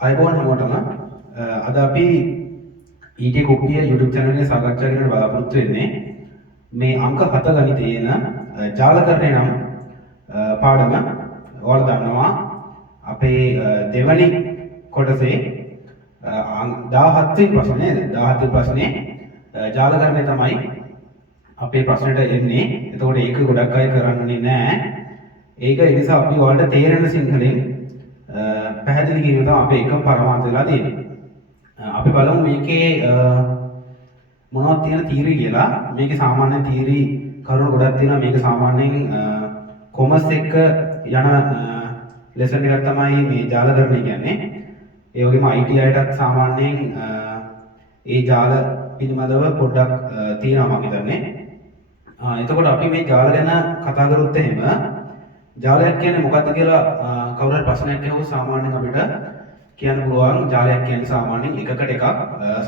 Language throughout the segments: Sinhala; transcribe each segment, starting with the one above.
අයබෝන් හැමෝටම අද අපි ඊටි කුප්පිය YouTube channel එකේ සාකච්ඡා කරන්න බලාපොරොත්තු වෙන්නේ මේ අංක 7 ගණිතයේ ජාලකරණය නම් පාඩම ඔයාලා දන්නවා අපේ දෙවනි කොටසේ 17 වෙනි ප්‍රශ්නේ නේද 17 වෙනි ප්‍රශ්නේ ජාලකරණය තමයි අපේ ප්‍රශ්නෙට එන්නේ. එතකොට ඒක ගොඩක් අය කරන්නේ නැහැ. ඒක ඒ නිසා අපි ඔයාලට තේරෙන සිංහලෙන් පැහැදිලි කිරීම තමයි අපේ එකම පරමාර්ථය වෙලා තියෙන්නේ. අපි බලමු මේකේ මොනවද තියෙන තීරි කියලා. මේකේ සාමාන්‍ය තීරි කරුණු ගොඩක් තියෙනවා. මේක සාමාන්‍යයෙන් කොමර්ස් එක්ක යන ලෙසන් එකක් තමයි මේ ජාලකරණය කියන්නේ. ඒ වගේම IT අයටත් සාමාන්‍යයෙන් ඒ ජාල පිළිබඳව පොඩ්ඩක් තියෙනවා මම හිතන්නේ. එතකොට අපි මේ ජාල ගැන කතා කරොත් එහෙම ජාලයක් කියන්නේ මොකක්ද කියලා කවුරු හරි ප්‍රශ්නයක් අහුවොත් සාමාන්‍යයෙන් අපිට කියන්න පුළුවන් ජාලයක් කියන්නේ සාමාන්‍යයෙන් එකකට එකක්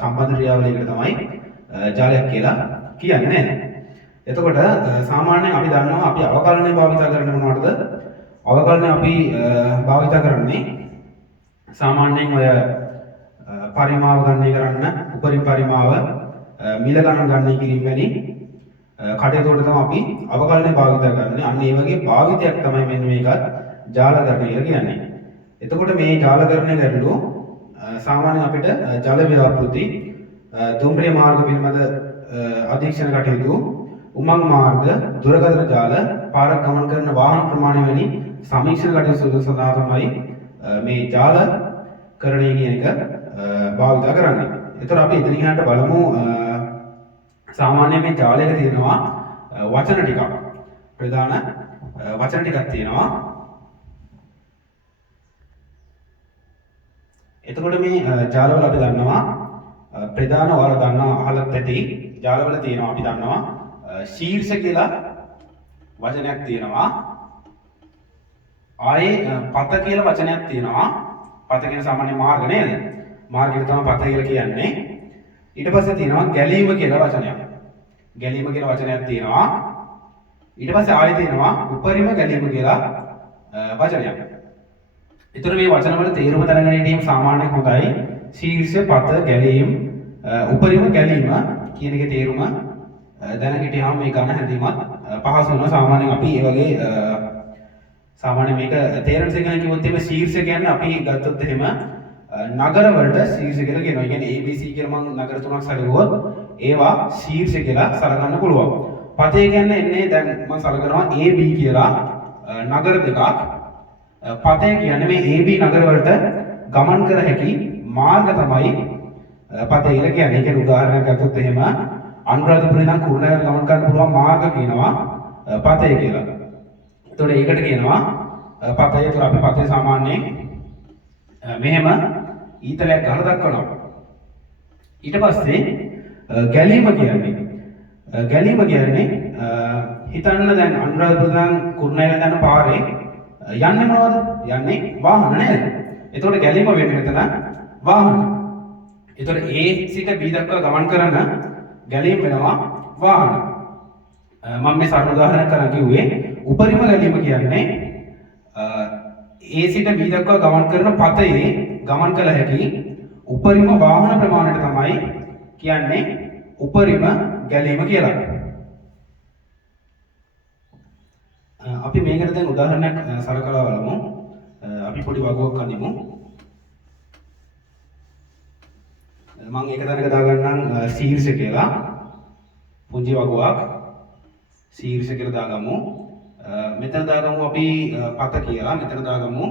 සම්බන්ධ ක්‍රියාවලියකට තමයි ජාලයක් කියලා කියන්නේ නේද? එතකොට සාමාන්‍යයෙන් අපි දන්නවා අපි අවකලනය භාවිත කරන්නේ මොනවටද? අවකලනය අපි භාවිත කරන්නේ සාමාන්‍යයෙන් ඔය පරිමාව ගණනය කරන්න, උපරිම පරිමාව, මිල ගණන් ගණනය කිරීම වැනි කටයුතු වලට තමයි අපි අවකලනය භාවිත කරන්නේ. අන්න ඒ වගේ භාවිතයක් තමයි මෙන්න මේකත් ජාලකරණය කියලා කියන්නේ. එතකොට මේ ජාලකරණය ගැටලුව සාමාන්‍යයෙන් අපිට ජල ව්‍යාපෘති, දුම්රිය මාර්ග පිළිබඳ අධීක්ෂණ කටයුතු, උමං මාර්ග, දුරකථන ජාල, පාරක් ගමන් කරන වාහන ප්‍රමාණය වැනි සමීක්ෂණ කටයුතු සඳහා තමයි මේ ජාලකරණය කියන එක භාවිත කරන්නේ. එතකොට අපි එතනින් එහාට බලමු සාමාන්‍යයෙන් මේ ජාලයක තියෙනවා වචන ටිකක්. ප්‍රධාන වචන ටිකක් තියෙනවා. එතකොට මේ ජාලවල අපි දන්නවා ප්‍රධාන ඔයාලා දන්නවා අහලත් ඇති ජාලවල තියෙනවා අපි දන්නවා ශීර්ෂ කියලා වචනයක් තියෙනවා. ආයේ පත කියලා වචනයක් තියෙනවා. පත කියන සාමාන්‍ය මාර්ග නේද? මාර්ගයට තමයි පත කියලා කියන්නේ. ඊට පස්සේ තියෙනවා ගැලීම කියලා වචනයක්. ගැලීම කියලා වචනයක් තියෙනවා. ඊට පස්සේ ආයෙ තියෙනවා උපරිම ගැලීම කියලා වචනයක්. ඒතර මේ වචන වල තේරුම දැනගෙන ඉඳීම සාමාන්‍යයෙන් හොඳයි. ශීර්ෂ, පත, ගැලීම්, උපරිම ගැලීම කියන එකේ තේරුම දැනගෙන හිටියාම මේ ගණ හැදීමත් පහසු වෙනවා. සාමාන්‍යයෙන් අපි මේ වගේ සාමාන්‍ය මේක තේරෙන සිංහලෙන් කිව්වොත් එimhe ශීර්ෂ කියන්නේ අපි ගත්තොත් එහෙම නගර වලට ශීර්ෂ කියලා කියනවා. ඒ කියන්නේ ABC කියලා මම නගර තුනක් සැලකුවොත් ඒවා ශීර්ෂ කියලා සලකන්න පුළුවන්. පතේ කියන්නේ එන්නේ දැන් මම සලකනවා AB කියලා නගර දෙකක්. පතේ කියන්නේ මේ AB නගර වලට ගමන් කර හැකි මාර්ග තමයි පතේ කියලා කියන්නේ. ඒ කියන්නේ උදාහරණයක් ගත්තොත් එහෙම අනුරාධපුරේ ඉඳන් කුරුණෑගල ගමන් කරන්න පුළුවන් මාර්ග කියනවා පතේ කියලා. එතකොට ඒකට කියනවා පතේ. ඒතර අපි පතේ සාමාන්‍යයෙන් මෙහෙම ඊතලයක් ගහලා දක්වනවා. ඊට පස්සේ ගැලීම කියන්නේ හිතන්න දැන් අනුරාධපුර ඉඳන් කුරුණෑගල යන පාරේ යන්නේ මොනවද? යන්නේ වාහන නේද? එතකොට ගැලීම වෙන්නේ මෙතන වාහන. එතකොට A සිට B දක්වා ගමන් කරන ගැලීම වෙනවා වාහන. මම මේ සරල උදාහරණයක් කරන් කිව්වේ උපරිම ගැලීම කියන්නේ A සිට B දක්වා ගමන් කරන පතේ ගමන් කළ හැකි උපරිම වාහන ප්‍රමාණයට තමයි කියන්නේ උපරිම ගැලීම කියලා. අපි මේකට දැන් උදාහරණයක් සලකලා බලමු. අපි පොඩි වගුවක් අඳිමු. මම එක තැනක දාගන්නම් ශීර්ෂ කියලා. පුංචි වගුවක් ශීර්ෂ කියලා දාගමු. මෙතන දාගමු අපි පත කියලා. මෙතන දාගමු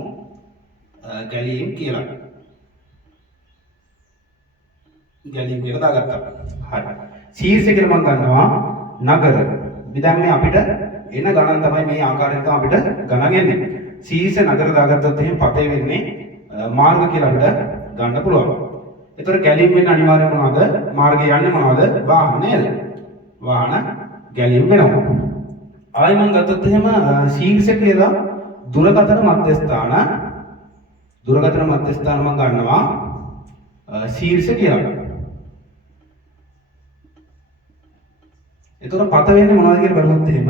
ගැලීම් කියලා. ගැලීම් කියලා දාගත්තා. හරි. ශීර්ෂ කියලා මම ගන්නවා නගර. ඉතින් මේ අපිට එන ගණන් තමයි මේ ආකාරයෙන් තමයි අපිට ගණන් එන්නේ. ශීර්ෂ නගර දාගත්තොත් එහෙනම් පතේ වෙන්නේ මාර්ග කියලා අපිට ගන්න පුළුවන්. ඒතර ගැලීම් වෙන්නේ අනිවාර්යයෙන් මොනවද? මාර්ගය යන්නේ මොනවද? වාහන නේද? වාහන ගැලීම් වෙනවා. ආයෙ මම ගත්තොත් එහෙම ශීර්ෂ කියලා දුරකථන මධ්‍යස්ථාන මම ගන්නවා ශීර්ෂ කියලා. එතකොට පත වෙන්නේ මොනවද කියලා බලුවොත් එහෙම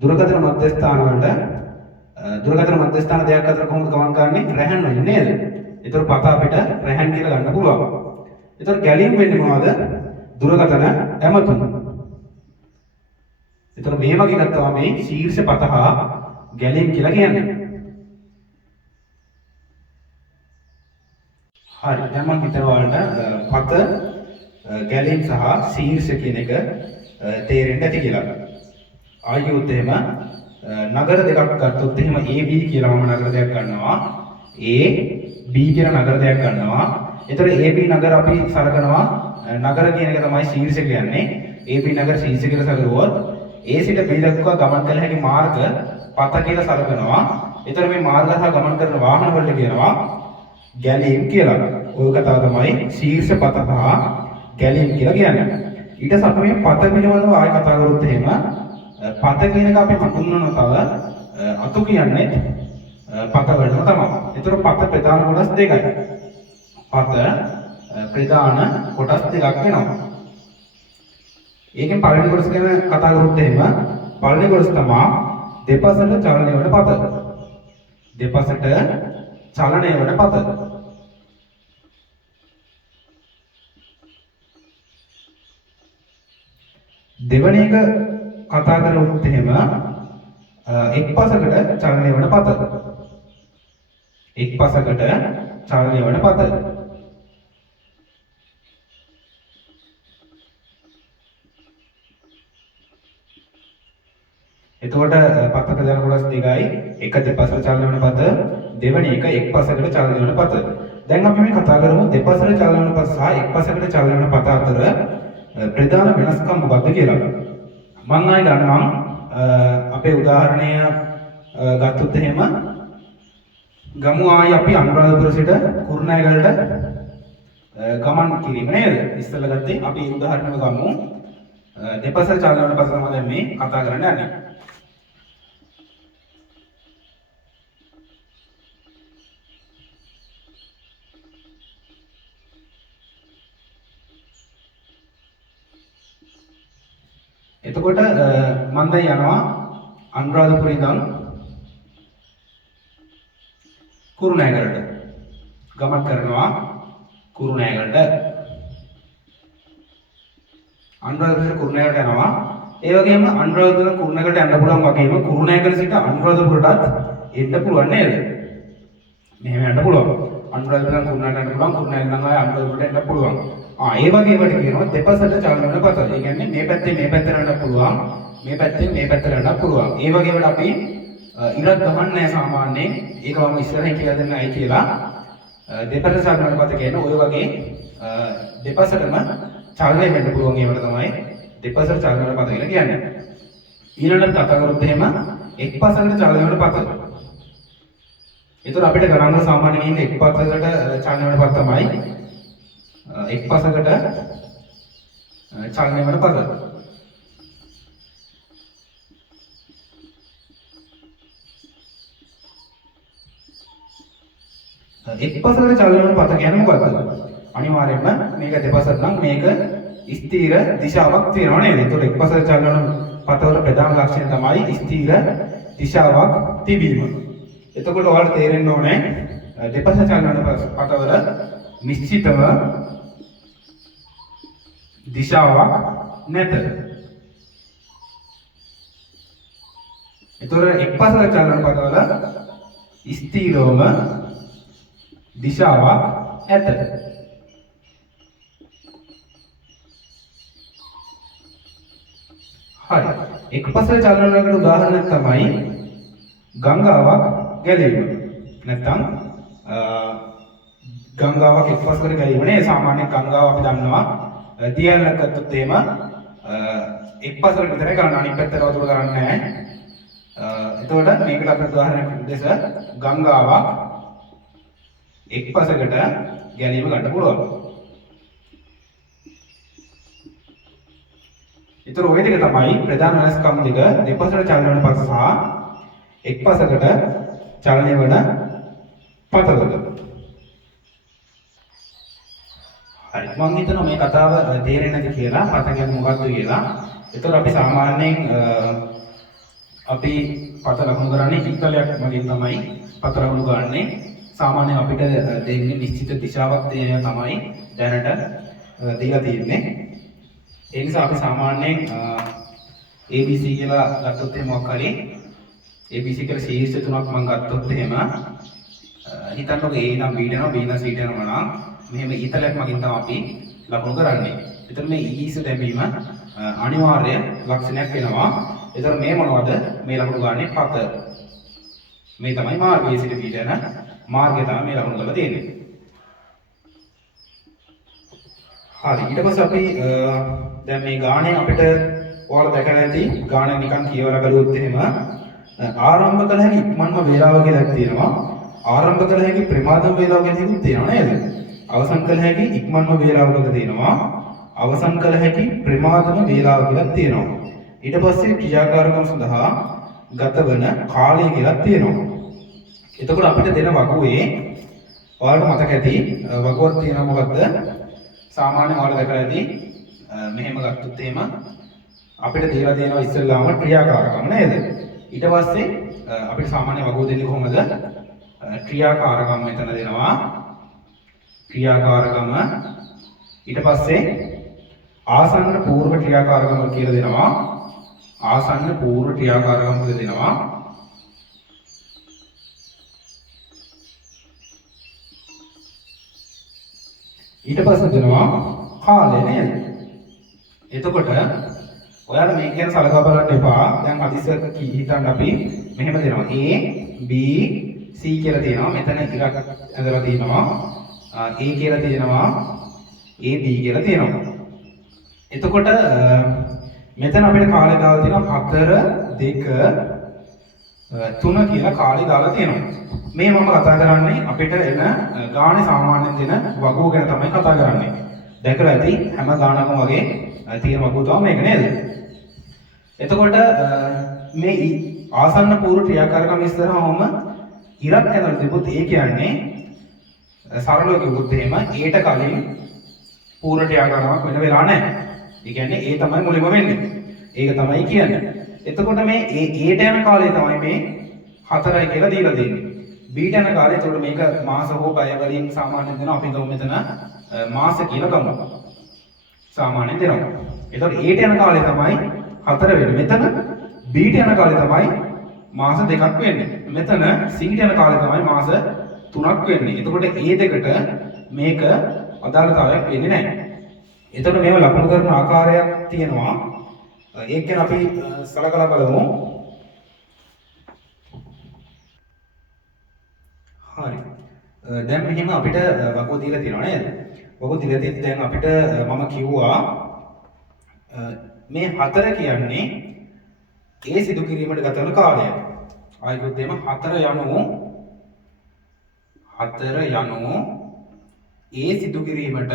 දුරකථන මධ්‍යස්ථාන වලට දුරකථන මධ්‍යස්ථාන දෙකක් අතර කොහොමද ගමන් කරන්නේ? රැහන් වලින් නේද? ඒතර පත අපිට රැහන් කියලා ගන්න පුළුවන්. ඒතර ගැලීම් වෙන්නේ මොනවද? දුරකථන ඇමතුම්. ඒතර මේ වගේ ගත්තා මේ ශීර්ෂ පත හා ගැලීම් කියලා කියන්නේ. හරි. දැන් මම හිතනවා ඔයාලට පත ගැලීම් සහ ශීර්ෂ කියන එක තේරෙන්න ඇති කියලා. ආයෙත් එහෙම නගර දෙකක් ගත්තොත් එහෙම A B කියලා මම නගර දෙකක් ගන්නවා. A B කියලා නගර දෙකක් ගන්නවා. එතකොට A B නගර අපි සලකනවා නගර කියන එක තමයි ශීර්ෂ කියන්නේ. A B නගර ශීර්ෂ කියලා සලකුවොත් A සිට B දක්වා ගමන් කළ හැකි මාර්ග පත කියලා සලකනවා. එතකොට මේ මාර්ග සහ ගමන් කරන වාහන වලට කියනවා ගැලීම් කියලා. ඔය කතාව තමයි ශීර්ෂ පත සහ ගැලීම් කියලා කියන්නේ. ඊට පස්සේ මේ පත පිළිබඳව ආයෙ කතා කරොත් එහෙම පත කියන එක අපි හඳුන්වන තව අතු කියන්නේ පත වලටම තමයි. ඒතර පත ප්‍රධාන කොටස් දෙකයි. පත ප්‍රධාන කොටස් දෙකක් වෙනවා. ඒකෙන් පළවෙනි කොටස ගැන කතා කරොත් එහෙම පළවෙනි කොටස තමයි දෙපසට චලනය වන පත. දෙපසට චලනය වන පත. දෙවැනි එක කතා කරොත් එහෙම එක් පසකට චලනය වන පත. එක් පසකට චලනය වන පත. එතකොට පත ප්‍රධාන කොටස් දෙකයි. එක දෙපසට චලනය වන පත, දෙවැනි එක එක් පසකට චලනය වන පත. දැන් අපි මේ කතා කරමු දෙපසට චලනය වන පත සහ එක් පසකට චලනය වන පත අතර ප්‍රධාන වෙනස්කම් මොකක්ද කියලා. මම ආයෙ ගන්නම් අපේ උදාහරණය ගත්තොත් එහෙම ගමු ආයෙ අපි අනුරාධපුර සිට කුරුණෑගලට ගමන් කිරීම නේද? ඉස්සෙල්ලා ගත්තේ අපි උදාහරණයක් ගමු. දෙපසට චලනය වන පත තමයි දැන් මේ කතා කරන්න යන්නේ. එතකොට මම දැන් යනවා අනුරාධපුර ඉඳන් කුරුණෑගලට ගමන් කරනවා කුරුණෑගලට අනුරාධපුර කුරුණෑගලට යනවා. ඒ වගේම අනුරාධපුර කුරුණෑගලට යන්න පුළුවන් වගේම කුරුණෑගල සිට අනුරාධපුරටත් එන්න පුළුවන් නේද? මෙහෙම යන්න පුළුවන්. අනුරාධපුරෙන් කුරුණෑගලට යන්න පුළුවන්. කුරුණෑගලෙන් ආයෙ අනුරාධපුරට එන්න පුළුවන්. ඒ වගේ වට කියනවා දෙපසට චලන වන පත. ඒ කියන්නේ මේ පැත්තෙන් මේ පැත්තට යන්න පුළුවන්. මේ පැත්තෙන් මේ පැත්තට යන්න පුළුවන්. ඒ වගේ වට අපි ඉරක් ගමන්නේ සාමාන්‍යයෙන්. ඒක මම ඉස්සරහින් කියලා දෙන්නයි කියලා. දෙපසට චලන වන පත කියන්නේ ඔය වගේ දෙපසටම චලනය වෙන්න පුළුවන් ඒවට තමයි දෙපසට චලන වන පත කියලා කියන්නේ. ඊළඟට කතා කරොත් එහෙම එක් පසකට චලන වන පත. ඒතර අපිට ගණන් සාමාන්‍යයෙන් ඉන්නේ එක් පසකට චලන වන පත තමයි එක් පසකට චලනය වන පත. එක් පසකට චලනය වන පත කියන්නේ මොකක්ද? අනිවාර්යයෙන්ම මේක දෙපසට නම් මේක ස්ථීර දිශාවක් තියෙනවා නේද? ඒතකොට එක් පසකට චලනය වන පතවල ප්‍රධාන ලක්ෂණය තමයි ස්ථීර දිශාවක් තිබීම. එතකොට ඔයාලට තේරෙන්න ඕනේ දෙපස චලන වන පතවල නිශ්චිතව දිශාවක් නැත. ඒතොර එක්පසක චලන පතවල ස්ථීරවම දිශාවක් ඇත. හරි. එක්පසක චලන වලකට උදාහරණයක් තමයි ගංගාවක් ගැලීම. නැත්නම් ගංගාවක් එක්පසකට ගැලීම නේ. සාමාන්‍ය ගංගාව අපි දන්නවා දියැලක් ගත්තොත් එහෙම එක්පසකට විතරයි ගන්න. අනිත් පැත්තට වතුර ගන්න නැහැ. එතකොට මේකට අපි උදාහරණයක් දෙස ගංගාවක් එක්පසකට ගැලීම ගන්න පුළුවන්. ඒතර ඔය දෙක තමයි ප්‍රධාන වෙනස්කම් දෙක දෙපසට චලන වන පත සහ එක්පසකට චලනය වන පතවල. හරි මම හිතනවා මේ කතාව තේරෙන්නේ නැති කියලා පත කියන්නේ මොකක්ද කියලා. ඒතර අපි සාමාන්‍යයෙන් අපි පත ලකුණු කරන්නේ හිතලයක් මගින් තමයි පත ලකුණු ගන්නෙ. සාමාන්‍යයෙන් අපිට දෙන්නේ නිශ්චිත දිශාවක් තමයි දැනට දීලා තියෙන්නේ. ඒ නිසා අපි සාමාන්‍යයෙන් ABC කියලා ගත්තොත් එහෙම මොකක් හරි ABC කියලා ශීර්ෂ තුනක් මම ගත්තොත් එහෙම හිතන්නකෝ A නම් B යනවා B නම් C යනවා නම් මෙහෙම ඊතලයක් මගින් තමයි අපි ලකුණු කරන්නේ. එතන මේ ඊස දැමීම අනිවාර්ය ලක්ෂණයක් වෙනවා. එතන මේ මොනවද? මේ ලකුණු ගන්නේ පත. මේ තමයි මාර්ගයේ සිට B යන මාර්ගය තමයි මේ ලකුණු කරලා තියෙන්නේ. හරි ඊට පස්සේ අපි දැන් මේ ගානේ අපිට ඔයාලා දැකලා ඇති ගාන නිකන් කියවලා බලුවොත් එහෙම ආරම්භ කළ හැකි ඉක්මනම වේලාව කියලා තියෙනවා. ආරම්භ කළ හැකි ප්‍රමාදම වේලාව කියලා තියෙනවා නේද? අවසන් කළ හැකි ඉක්මනම වේලාව කියලා තියෙනවා. අවසන් කළ හැකි ප්‍රමාදම වේලාව කියලා තියෙනවා. ඊට පස්සේ ක්‍රියාකාරකම් සඳහා ගතවන කාලය කියලා තියෙනවා. එතකොට අපිට දෙන වගුවේ ඔයාලට මතක ඇති වගුවක් තියෙනවා මොකද්ද? සාමාන්‍යයෙන් ඔයාලා දැකලා ඇති මෙහෙම ගත්තොත් එහෙම අපිට දීලා තියෙනවා ඉස්සෙල්ලාම ක්‍රියාකාරකම නේද? ඊට පස්සේ අපිට සාමාන්‍ය වගුව දෙන්නේ කොහොමද? ක්‍රියාකාරකම් මෙතන දෙනවා. ක්‍රියාකාරකම ඊට පස්සේ ආසන්න පූර්ව ක්‍රියාකාරකම් කියලා දෙනවා. ආසන්න පූර්ව ක්‍රියාකාරකම් කියලා දෙනවා. ඊට පස්සේ දෙනවා කාලය නේද? එතකොට ඔයාලා මේක ගැන සලකා බලන්න එපා. දැන් හදිස්සියක් හිතන්න අපි මෙහෙම දෙනවා. A B C කියලා තියෙනවා. මෙතන ඉරක් ඇඳලා තියෙනවා. A කියලා තියෙනවා. A B කියලා තියෙනවා. එතකොට මෙතන අපිට කාලය දාලා තියෙනවා 4 2 3 කියලා කාලය දාලා තියෙනවා. මේ මම කතා කරන්නේ අපිට එන ගානේ සාමාන්‍යයෙන් දෙන වගුව ගැන තමයි කතා කරන්නේ. දැකලා ඇති හැම ගානකම වගේ තියෙන වගුව තමයි මේක නේද? එතකොට මේ ආසන්න පූර්ව ක්‍රියාකාරකම් ඉස්සරහම ඉරක් ඇතුළත තිබුත් ඒ කියන්නේ සරලව කිව්වොත් එහෙම ඒට කලින් පූර්ව ක්‍රියාකාරකමක් වෙන වෙලා නැහැ. ඒ කියන්නේ ඒ තමයි මුලින්ම වෙන්නේ. ඒක තමයි කියන්නේ. එතකොට මේ ඒට යන කාලය තමයි මේ 4යි කියලා දීලා දෙන්නේ. බීට යන කාලය එතකොට මේක මාස හෝ පැය වලින් සාමාන්‍යයෙන් දෙනවා. අපි ගමු මෙතන මාස කියලා ගමු. සාමාන්‍යයෙන් දෙනවා. එතකොට ඒට යන කාලය තමයි 4 වෙන්නේ. මෙතන බීට යන කාලය තමයි මාස 2ක් වෙන්නේ. මෙතන සීට යන කාලය තමයි මාස 3ක් වෙන්නේ. එතකොට ඒ දෙකට මේක අදාළතාවයක් වෙන්නේ නැහැ. එතකොට මේව ලකුණු කරන ආකාරයක් තියෙනවා. ඒක ගැන අපි සලකලා බලමු. හරි. දැන් මෙහෙම අපිට වගුව දීලා තියෙනවා නේද? වගුව දීලා තියෙද්දි දැන් අපිට මම කිව්වා මේ 4 කියන්නේ ඒ සිදු කිරීමට ගත වන කාලය. ආයිකොත් එහෙම 4 යනු ඒ සිදු කිරීමට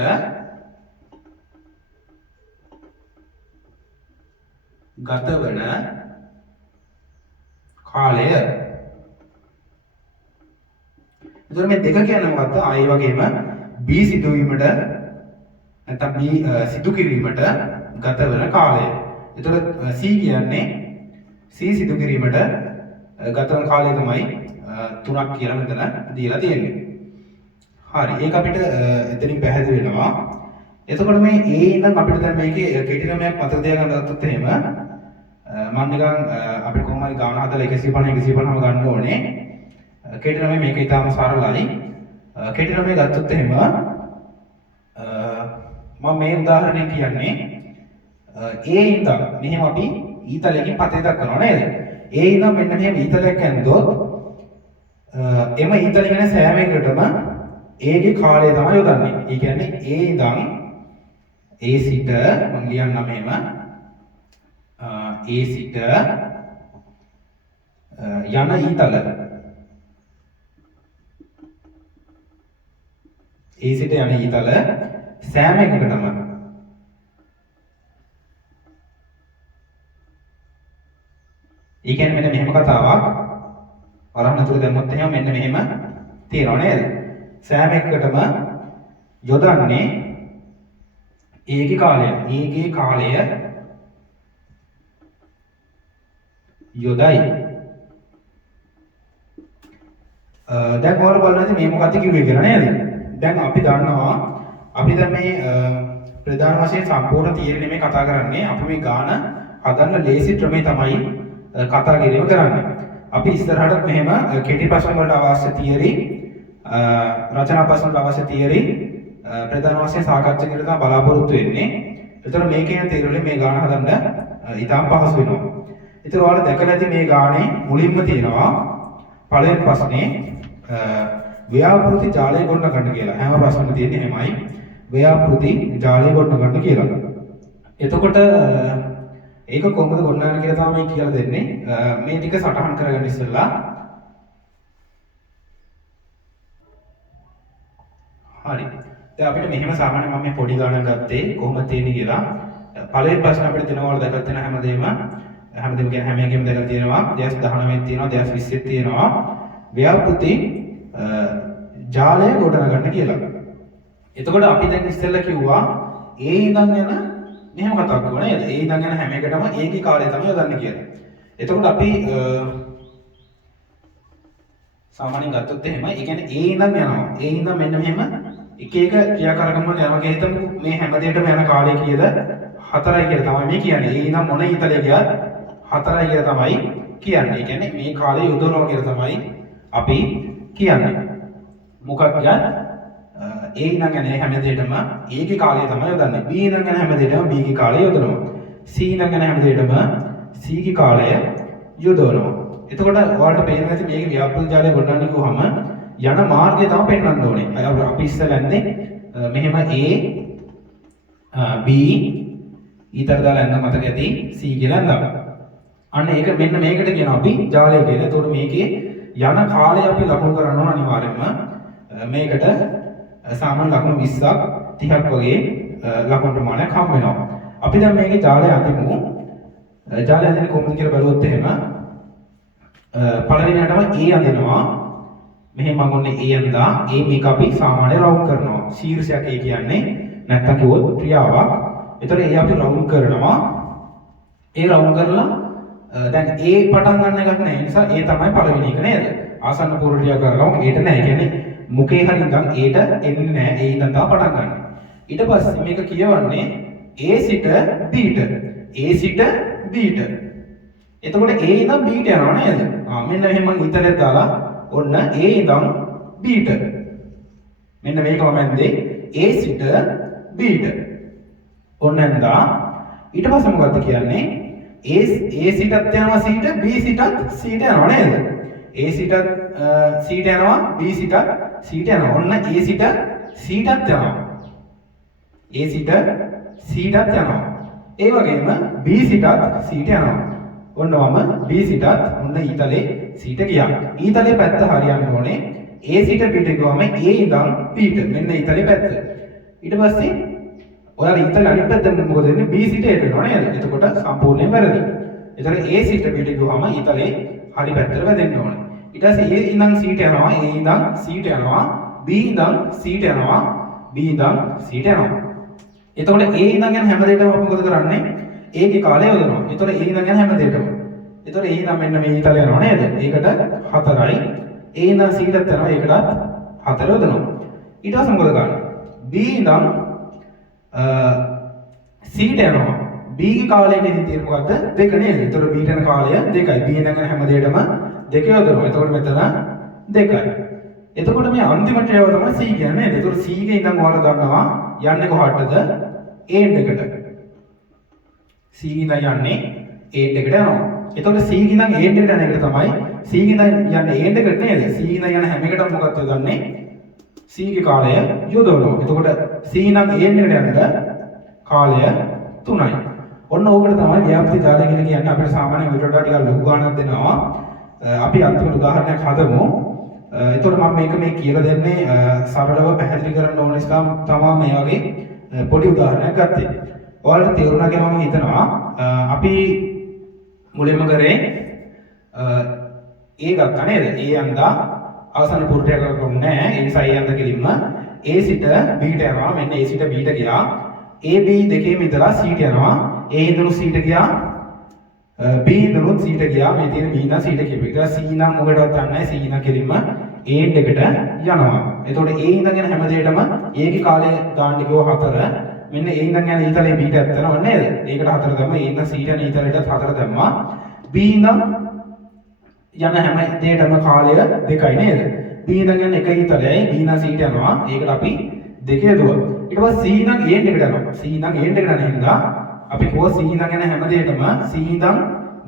ගත වන කාලය. එතකොට මේ දෙක කියන්නේ මොකද්ද? ආයි වගේම B සිදුවීමට නැත්නම් B සිදු කිරීමට ගත වන කාලය. එතකොට C කියන්නේ C සිදු කිරීමට ගත වන කාලය තමයි 3ක් කියලා මෙතන දීලා තියෙන්නේ. හරි. ඒක අපිට එතනින් පැහැදිලි වෙනවා. එතකොට මේ A ඉඳන් අපිට දැන් මේකේ කෙටි ක්‍රමයක් මතක තියාගන්න ගත්තොත් එහෙම මම නිකන් අපිට කොහොම හරි ගාන හදලා 150 150ම ගන්න ඕනේ. කෙටි ක්‍රමය මේක ඊටාම සරලයි. කෙටි ක්‍රමය ගත්තොත් එහෙම මම මේ උදාහරණය කියන්නේ A ඉඳන් මෙහෙම අපි ඊතලයකින් පතේ දක්වනවා නේද? A ඉඳන් මෙන්න මෙහෙම ඊතලයක් ඇන්දොත් එම ඊතලය ගැන සෑම එකටම A ගේ කාලය තමයි යොදන්නේ. ඒ කියන්නේ A ඉඳන් A සිට මම ලියන්නම් මෙහෙම A සිට යන ඊතල A සිට යන ඊතල සෑම එකකටම ඒ කියන්නේ මෙන්න මෙහෙම කතාවක් වරහන් අතුර දැම්මොත් එහෙම මෙන්න මෙහෙම තියෙනව නේද? සෑම එකකටම යොදන්නේ ඒගේ කාලය. ඒගේ කාලය යොදයි. දැන් ඔයාලා බලනවා මේ මොකක්ද කිව්වේ කියලා නේද? දැන් අපි දන්නවා අපි දැන් මේ ප්‍රධාන වශයෙන් සම්පූර්ණ තියරි නෙමෙයි කතා කරන්නේ. අපි මේ ගාන හදන්න ලේසි ක්‍රමේ තමයි කතා කිරීම කරන්නේ. අපි ඉස්සරහට මෙහෙම කෙටි ප්‍රශ්න වලට අවශ්‍ය තියරි රචනා ප්‍රශ්න වලට අවශ්‍ය තියරි ප්‍රධාන වශයෙන් සාකච්ඡා කරලා තමයි බලාපොරොත්තු වෙන්නේ. ඒතර මේකෙන් තේරෙන්නේ මේ ගාන හදන්න ඉතාම පහසු වෙනවා. ඒතර ඔයාලා දැකලා ඇති මේ ගානේ මුලින්ම තියෙනවා පළවෙනි ප්‍රශ්නේ ව්‍යාපෘති ජාලය ගොඩනගන්න කියලා. හැම ප්‍රශ්නෙම තියෙන්නේ එහෙමයි. ව්‍යාපෘති ජාලය ගොඩනගන්න කියලා. එතකොට ඒක කොහොමද ගොඩනගන්නේ කියලා තමයි කියලා දෙන්නේ. මේ ටික සටහන් කරගන්න ඉස්සෙල්ලා. හරි. දැන් අපිට මෙහෙම සාමාන්‍ය මම මේ පොඩි ගණන් ගත්තේ කොහොමද තියෙන්නේ කියලා. පළවෙනි ප්‍රශ්න අපිට දෙනවා වල දැකලා තියෙන හැමදේම කියන හැම එකෙම දැකලා තියෙනවා. 2019 තියෙනවා 2020 තියෙනවා. ව්‍යාපෘති ජාලය ගොඩනගන්න කියලා. එතකොට අපි දැන් ඉස්සෙල්ලා කිව්වා ඒ ඉඳන් යන මෙහෙම කතාවක් කරනවා නේද? ඒ ඉඳන් යන හැම එකටම ඒකේ කාලය තමයි යොදන්නේ කියලා. එතකොට අපි සාමාන්‍යයෙන් ගත්තොත් එහෙම ඒ කියන්නේ ඒ ඉඳන් යනවා. ඒ ඉඳන් මෙන්න මෙහෙම එක එක ක්‍රියාකාරකම් වලට යනවා කියලා හිතමු. මේ හැම දෙයකටම යන කාලය කීයද? 4යි කියලා තමයි මේ කියන්නේ. ඒ ඉඳන් මොන ඊතලයේ ගියත් 4යි කියලා තමයි කියන්නේ. ඒ කියන්නේ මේ කාලය යොදවනවා කියලා තමයි අපි කියන්නේ. මොකක්ද? A ඉඳන් යන හැම දෙයකටම A ගේ කාලය තමයි යොදන්නේ. B ඉඳන් යන හැම දෙයකටම B ගේ කාලය යොදනවා. C ඉඳන් යන හැම දෙයකටම C ගේ කාලය යොදවනවා. එතකොට ඔයාලට පේනවා ඇති මේකේ ව්‍යාපෘති ජාලය ගොඩනගන්න කිව්වම යන මාර්ගය තමයි පෙන්වන්න ඕනේ. අපි ඉස්සෙල්ලන්නේ මෙහෙම A B ඊතර දාලා යන්න මතක ඇති C කියලා යනවා. අන්න ඒක මෙන්න මේකට කියනවා අපි ජාලය කියලා. එතකොට මේකේ යන කාලය අපි ලකුණු කරන්න ඕන අනිවාර්යයෙන්ම. මේකට සාමාන්‍ය ලකුණු 20ක් 30ක් වගේ ලකුණු ප්‍රමාණයක් හම් වෙනවා. අපි දැන් මේකේ ජාලය අඳිමු. ජාලය අඳින්නේ කොහොමද කියලා බලුවොත් එහෙම පළවෙනියටම A අඳිනවා. මෙහෙම මම ඔන්නේ A අඳා A මේක අපි සාමාන්‍ය රවුන්ඩ් කරනවා. ශීර්ෂයක් A කියන්නේ නැත්තම් කිව්වොත් ක්‍රියාවක්. ඒතර A අපි රවුන්ඩ් කරනවා. A රවුන්ඩ් කරලා දැන් A පටන් ගන්න එකක් නෑ. ඒ නිසා A තමයි පළවෙනි එක නේද? ආසන්න පූර්ව ක්‍රියාකාරකම් Aට නෑ. ඒ කියන්නේ මුඛේ හරි ඉඳන් Aට එන්නේ නෑ. A ඉඳන් තමයි පටන් ගන්න. ඊට පස්සේ මේක කියවන්නේ A සිට Bට. A සිට Bට. එතකොට A ඉඳන් Bට යනවා නේද? මෙන්න මෙහෙම මම ඉතලෙත් දාලා ඔන්න A ඉඳන් Bට. මෙන්න මේක මම ඇන්දේ A සිට Bට. ඔන්න ඇන්දා. ඊට පස්සේ මොකද්ද කියන්නේ? A සිටත් යනවා Cට B සිටත් Cට යනවා නේද? A සිටත් Cට යනවා B සිටත් Cට යනවා. ඔන්න A සිට Cටත් යනවා. A සිට Cටත් යනවා. ඒ වගේම B සිටත් Cට යනවා. ඔන්න මම B සිටත් ඔන්න ඊතලේ Cට ගියා. ඊතලේ පැත්ත හරියන්න ඕනේ. A සිට Bට ගියාම A ඉඳන් Bට. මෙන්න ඊතලේ පැත්ත. ඊට පස්සේ ඔයාලා ඊතල අනිත් පැත්තෙන් මොකද වෙන්නේ? B සිට Aට යනවා නේද? එතකොට සම්පූර්ණයෙන් වැරදි. එතකොට A සිට Bට ගියාම ඊතලේ හරි පැත්තට වැදෙන්න ඕනේ. ඊට පස්සේ A ඉඳන් Cට යනවා, A ඉඳන් Cට යනවා, B ඉඳන් Cට යනවා, B ඉඳන් Cට යනවා. එතකොට A ඉඳන් යන හැම දෙයකම අපි මොකද කරන්නේ? A ගේ කාලය යොදනවා. එතකොට A ඉඳන් යන හැම දෙයකම. එතකොට A ඉඳන් මෙන්න මේ ඊතලය යනවා නේද? ඒකට 4යි. A ඉඳන් Cටත් යනවා, ඒකටත් 4 යොදනවා. ඊට පස්සේ මොකද කරන්නේ? B ඉඳන් Cට යනවා. B ගේ කාලයකදී තියෙන මොකද්ද? 2 නේද? එතකොට B යන කාලය 2යි. B ඉඳන් යන හැම දෙයකම 2 යොදනවා. එතකොට මෙතන 2යි. එතකොට මේ අන්තිමට ඒව තමයි C කියන්නේ නේද? එතකොට C ගේ ඉඳන් ඔයාලා දන්නවා යන්නේ කොහටද? A එකට. C ඉඳන් යන්නේ A එකට යනවා. එතකොට C ඉඳන් A එකට යන එක තමයි C ඉඳන් යන්නේ A එකට නේද? C ඉඳන් යන හැම එකටම මොකක්ද යොදන්නේ? C ගේ කාලය යොදවනවා. එතකොට C ඉඳන් A එකට යන්න කාලය 3යි. ඔන්න ඕකට තමයි ව්‍යාපෘති ජාලය කියලා කියන්නේ. අපිට සාමාන්‍ය ඊට වඩා ටිකක් ලොකු ගණනක් දෙනවා. අපි අන්තිම උදාහරණයක් හදමු. එතකොට මම මේ කියලා දෙන්නේ සරලව පැහැදිලි කරන්න ඕන නිසා තමයි මේ වගේ පොඩි උදාහරණයක් ගත්තේ. ඔයාලට තේරුණා කියලා මම හිතනවා. අපි මුලින්ම කරේ A ගත්තා නේද? A යන්දා අවසාන පූර්ණය කරගන්න නෑ. ඒ නිසා A යන්දා කෙලින්ම A සිට Bට යනවා. මෙන්න A සිට Bට ගියා. A B දෙකේම ඉඳලා Cට යනවා. A ඉඳන් Cට ගියා. B ඉඳන් Cට ගියා. මේ තියෙන B ඉඳන් Cට කියපු. ඊට පස්සේ C නම් මොකටවත් යන්නේ නැහැ. C ඉඳන් කෙලින්ම end එකට යනවා. එතකොට a ඉඳන් යන හැම දෙයකම a ගේ කාලය දාන්න කිව්ව 4. මෙන්න a ඉඳන් යන ඊතලේ b ට යනවා නේද? ඒකට 4 දැම්මා. a ඉඳන් c ට යන ඊතලයට 4 දැම්මා. b ඉඳන් යන හැම දෙයකම කාලය 2යි නේද? b ඉඳන් යන එක ඊතලයයි b ඉඳන් c ට යනවා. ඒකට අපි 2 යදුවා. ඊට පස්සේ c ඉඳන් end එකට යනවා. c ඉඳන් end එකට යන හින්දා අපි කිව්වා c ඉඳන් යන හැම දෙයකම c ඉඳන්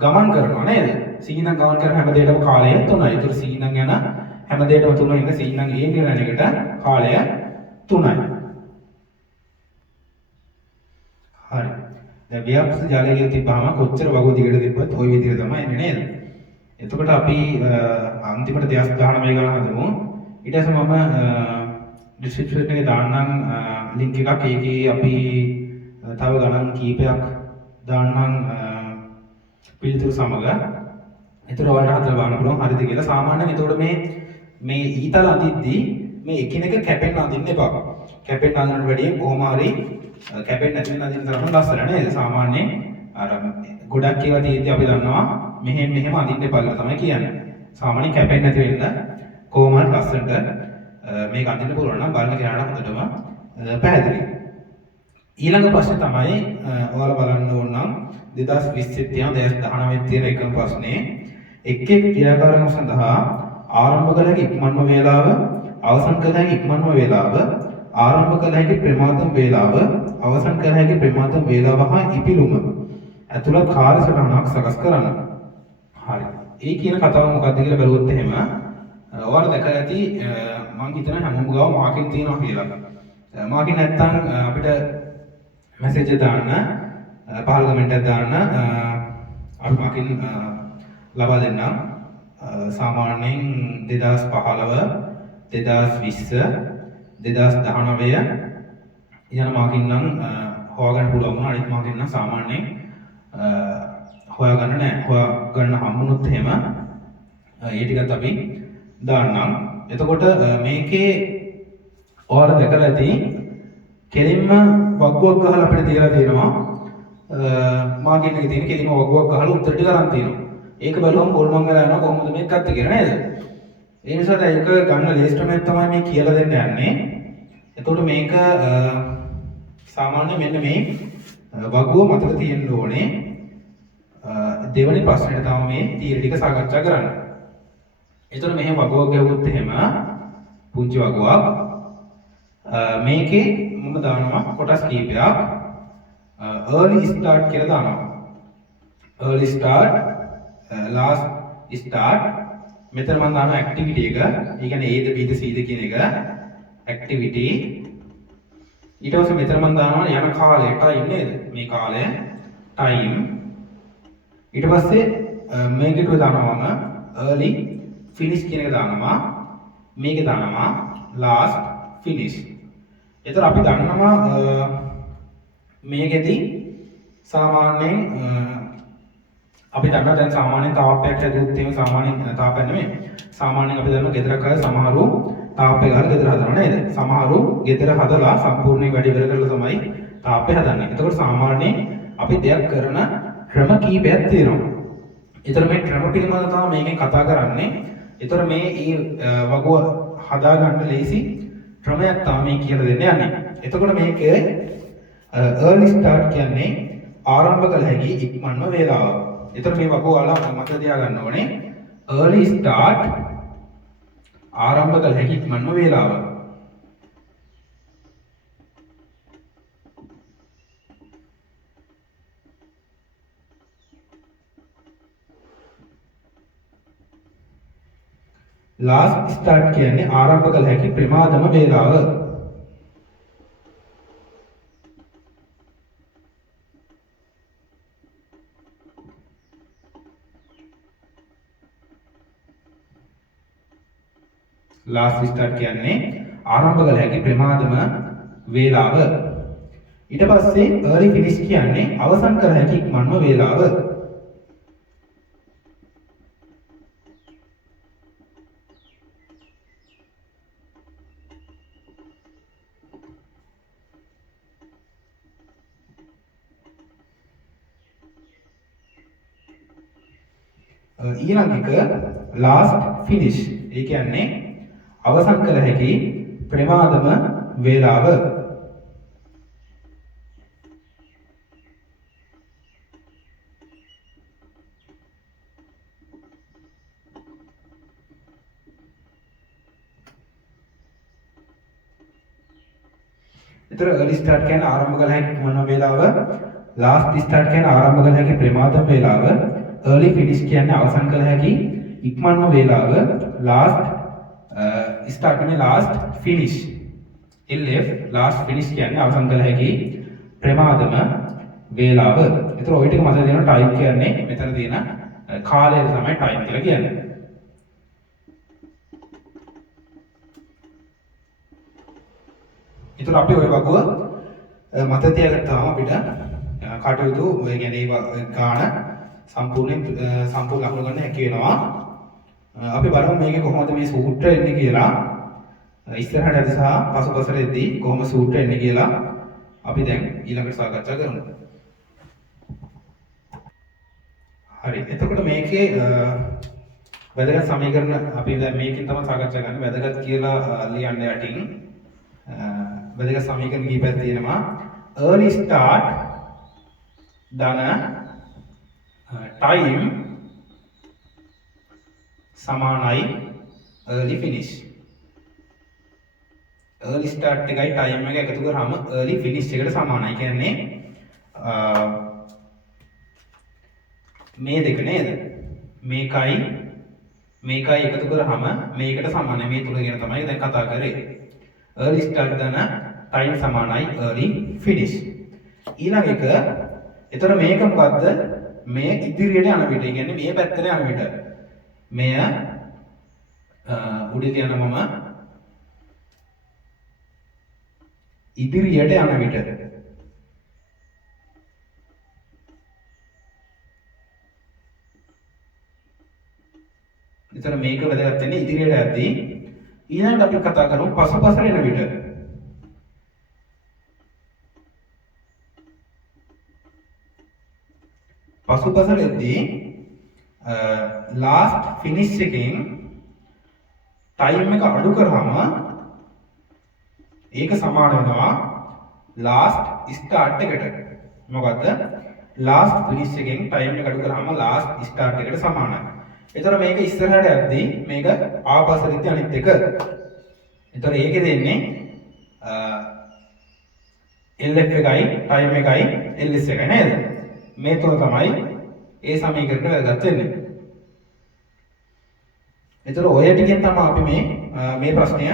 ගමන් කරනවා නේද? c ඉඳන් ගමන් කරන හැම දෙයකම කාලය 3යි. ඒතර c ඉඳන් යන හැම දෙයකම 3 ඉඳන් c ඉඳන් end එකට යන එකට කාලය 3යි. හරි. දැන් ව්‍යාපෘත ජාලය තිබ්බාම කොච්චර වගුව දිගට තිබ්බත් ওই විදිහට තමයි එන්නේ නේද? එතකොට අපි අන්තිමට 2019 ගණන් හදමු. ඊට පස්සේ මම ඩිස්ක්‍රිප්ෂන් එකේ දාන්නම් ලින්ක් එකක්. ඒකේ අපි තව ගණන් කීපයක් දාන්නම් පිළිතුරු සමග. ඒතර ඔයාලට හදලා බලන්න පුළුවන් හරිද කියලා. සාමාන්‍යයෙන් එතකොට මේ ඊතල අදිද්දී මේ එකිනෙක කැපෙන්න අදින්න එපා. කැපෙන්න අදිනවට වැඩිය කොහොම හරි කැපෙන්න නැති වෙන අදින්න තරම ලස්සන නේද? සාමාන්‍යයෙන් අර ගොඩක් ඒවා තියෙද්දි අපි දන්නවා මෙහෙම අදින්න එපා කියලා තමයි කියන්නේ. සාමාන්‍යයෙන් කැපෙන්න නැති වෙන්න කොහොම හරි ලස්සනට මේක අදින්න පුළුවන් නම් බලන කෙනාට හොඳටම පැහැදිලි. ඊළඟ ප්‍රශ්නේ තමයි ඔයාලා බලන්න ඕන නම් 2020 තියෙන 2019 තියෙන එකම ප්‍රශ්නේ එක් ක්‍රියාකාරකම් සඳහා ආරම්භ කළ හැකි ඉක්මන්ම වේලාව, අවසන් කළ හැකි ඉක්මන්ම වේලාව, ආරම්භ කළ හැකි ප්‍රමාදම් වේලාව, අවසන් කළ හැකි ප්‍රමාදම් වේලාව හා ඉපිලුම ඇතුළත් කාර්යසටහනක් සකස් කරන්න. හරි. ඒ කියන කතාව මොකක්ද කියලා බලුවොත් එහෙම ඔයාලා දැකලා ඇති මම හිතන හැමෝම ගාව මාකින් තියෙනවා කියලා. මාකින් නැත්තම් අපිට මැසේජ් එක දාන්න, පහළ කමෙන්ට් එකක් දාන්න අපි මාකින් ලබා දෙන්නම්. සාමාන්‍යයෙන් 2015, 2020, 2019 යන මාකින් නම් හොයාගන්න පුළුවන් වුණා. අනිත් මාකින් නම් සාමාන්‍යයෙන් හොයාගන්න නෑ. හොයාගන්න හම්බුනොත් එහෙම ඒ ටිකත් අපි දාන්නම්. එතකොට මේකේ ඔයාලා දැකලා ඇති කෙලින්ම වගුවක් ගහලා අපිට තියලා තියෙනවා. මාකින් එකේ තියෙන කෙලින්ම වගුවක් ගහලා උත්තර ටික අරන් තියෙනවා. ඒක බලුවම පොල්මන් වෙලා යනවා කොහොමද මේක ගත්තේ කියලා නේද? ඒ නිසා දැන් ඒක ගන්න ලේස්ට් එකක් තමයි මේ කියලා දෙන්න යන්නේ. එතකොට මේක සාමාන්‍ය මෙන්න මේ වගුව මතක තියෙන්න ඕනේ. දෙවෙනි ප්‍රශ්නෙට තමයි මේ තීර ටික සාකච්ඡා කරන්න. එතකොට මෙහෙම වගුවක් ගැහුවොත් එහෙම පුංචි වගුවක් මේකේ මම දානවා කොටස් කීපයක්. early start කියලා දානවා. early start, last start. මෙතන මම දානවා activity එක. ඒ කියන්නේ A the B the C ද කියන එක activity. ඊට පස්සේ මෙතන මම දානවා යන කාලය time නේද? මේ කාලය time. ඊට පස්සේ මේකට දානවා මම early finish කියන එක දානවා. මේක දානවා last finish. එතකොට අපි දන්නවා මේකෙදි සාමාන්‍යයෙන් අපි දන්නවා දැන් සාමාන්‍යයෙන් තාප්පයක් හැදුවොත් එහෙම සාමාන්‍යයෙන් තාප්පයක් නෙමෙයි. සාමාන්‍යයෙන් අපි දන්නවා ගෙදරක අය සමහරව තාප්පේ ගහලා ගෙදර හදනවා නේද? සමහරව ගෙදර හදලා සම්පූර්ණ වැඩ ඉවර කරලා තමයි තාප්පේ හදන්නේ. එතකොට සාමාන්‍යයෙන් අපි දෙයක් කරන ක්‍රම කීපයක් තියෙනවා. ඒතර මේ ක්‍රම පිළිබඳව තමයි මේකෙන් කතා කරන්නේ. ඒතර මේ වගුව හදා ගන්න ලේසි ක්‍රමයක් තමයි මේ කියලා දෙන්න යන්නේ. එතකොට මේකේ early start කියන්නේ ආරම්භ කළ හැකි ඉක්මනම වේලාව. එතකොට මේ වගුව වල මතක තියාගන්න ඕනේ early start ආරම්භ කළ හැකි ඉක්මනම වේලාව. last start කියන්නේ ආරම්භ කළ හැකි ප්‍රමාදම වේලාව. last start කියන්නේ ආරම්භ කළ හැකි ප්‍රමාදම වේලාව. ඊට පස්සේ early finish කියන්නේ අවසන් කළ හැකි ඉක්මනම වේලාව. ඊළඟ එක last finish. ඒ කියන්නේ අවසන් කළ හැකි ප්‍රමාදම වේලාව. इतर early start කියන්නේ ආරම්භ කළ හැකි මොන වේලාව, last start කියන්නේ ආරම්භ කළ හැකි ප්‍රමාදම වේලාව, early finish කියන්නේ අවසන් කළ හැකි ඉක්මන්ම වේලාව, last start කියන්නේ last finish, LF last finish කියන්නේ අවසන් කළ හැකි ප්‍රමාදම වේලාව. ඒතර ඔය ටික මතක තියෙනවා. time කියන්නේ මෙතන තියෙන කාලය තමයි time කියලා කියන්නේ. ඒතර අපි ඔය වගුව මත තියාගත්තාම අපිට කටයුතු ඒ කියන්නේ ගාන සම්පූර්ණ ලකුණු ගන්න හැකි වෙනවා. අපි බලමු මේකේ කොහොමද මේ සූත්‍රය එන්නේ කියලා. ඉස්සරහට ඇද සහ පසුපසට එද්දී කොහොම සූත්‍රය එන්නේ කියලා අපි දැන් ඊළඟට සාකච්ඡා කරමු. හරි. එතකොට මේකේ වැදගත් සමීකරණ අපි දැන් මේකෙන් තමයි සාකච්ඡා කරන්නේ. වැදගත් කියලා ලියන්න යටින් වැදගත් සමීකරණ කීපයක් තියෙනවා. early start ධන time සමානයි early finish. early start එකයි time එක එකතු කරාම early finish එකට සමානයි. කියන්නේ මේ දෙක නේද? මේකයි එකතු කරාම මේකට සමානයි. මේ තුන ගැන තමයි දැන් කතා කරේ. early start ධන time සමානයි early finish. ඊළඟ එක එතන මේක මොකද්ද? මේ ඉදිරියට යන විට, කියන්නේ මේ පැත්තට යන විට මෙය උඩට යන මම ඉදිරියට යන විට එතන මේක වැදගත් වෙන්නේ ඉදිරියට යද්දී. ඊළඟට අපි කතා කරමු පසුපසට එන විට. පසුපසට එද්දී last finish එකෙන් time එක අඩු කරාම ඒක සමාන වෙනවා last start එකට. මොකද්ද? last finish එකෙන් time එක අඩු කරාම last start එකට සමානයි. එතකොට මේක ඉස්සරහට යද්දී මේක ආපස්සට යද්දී අනිත් එක. එතකොට ඒකේ දෙන්නේ LF එකයි time එකයි LS එකයි නේද? මේ තුන තමයි ඒ සමීකරණය වැදගත් වෙන්නේ. එතකොට ඔය ටිකෙන් තමයි අපි මේ ප්‍රශ්නය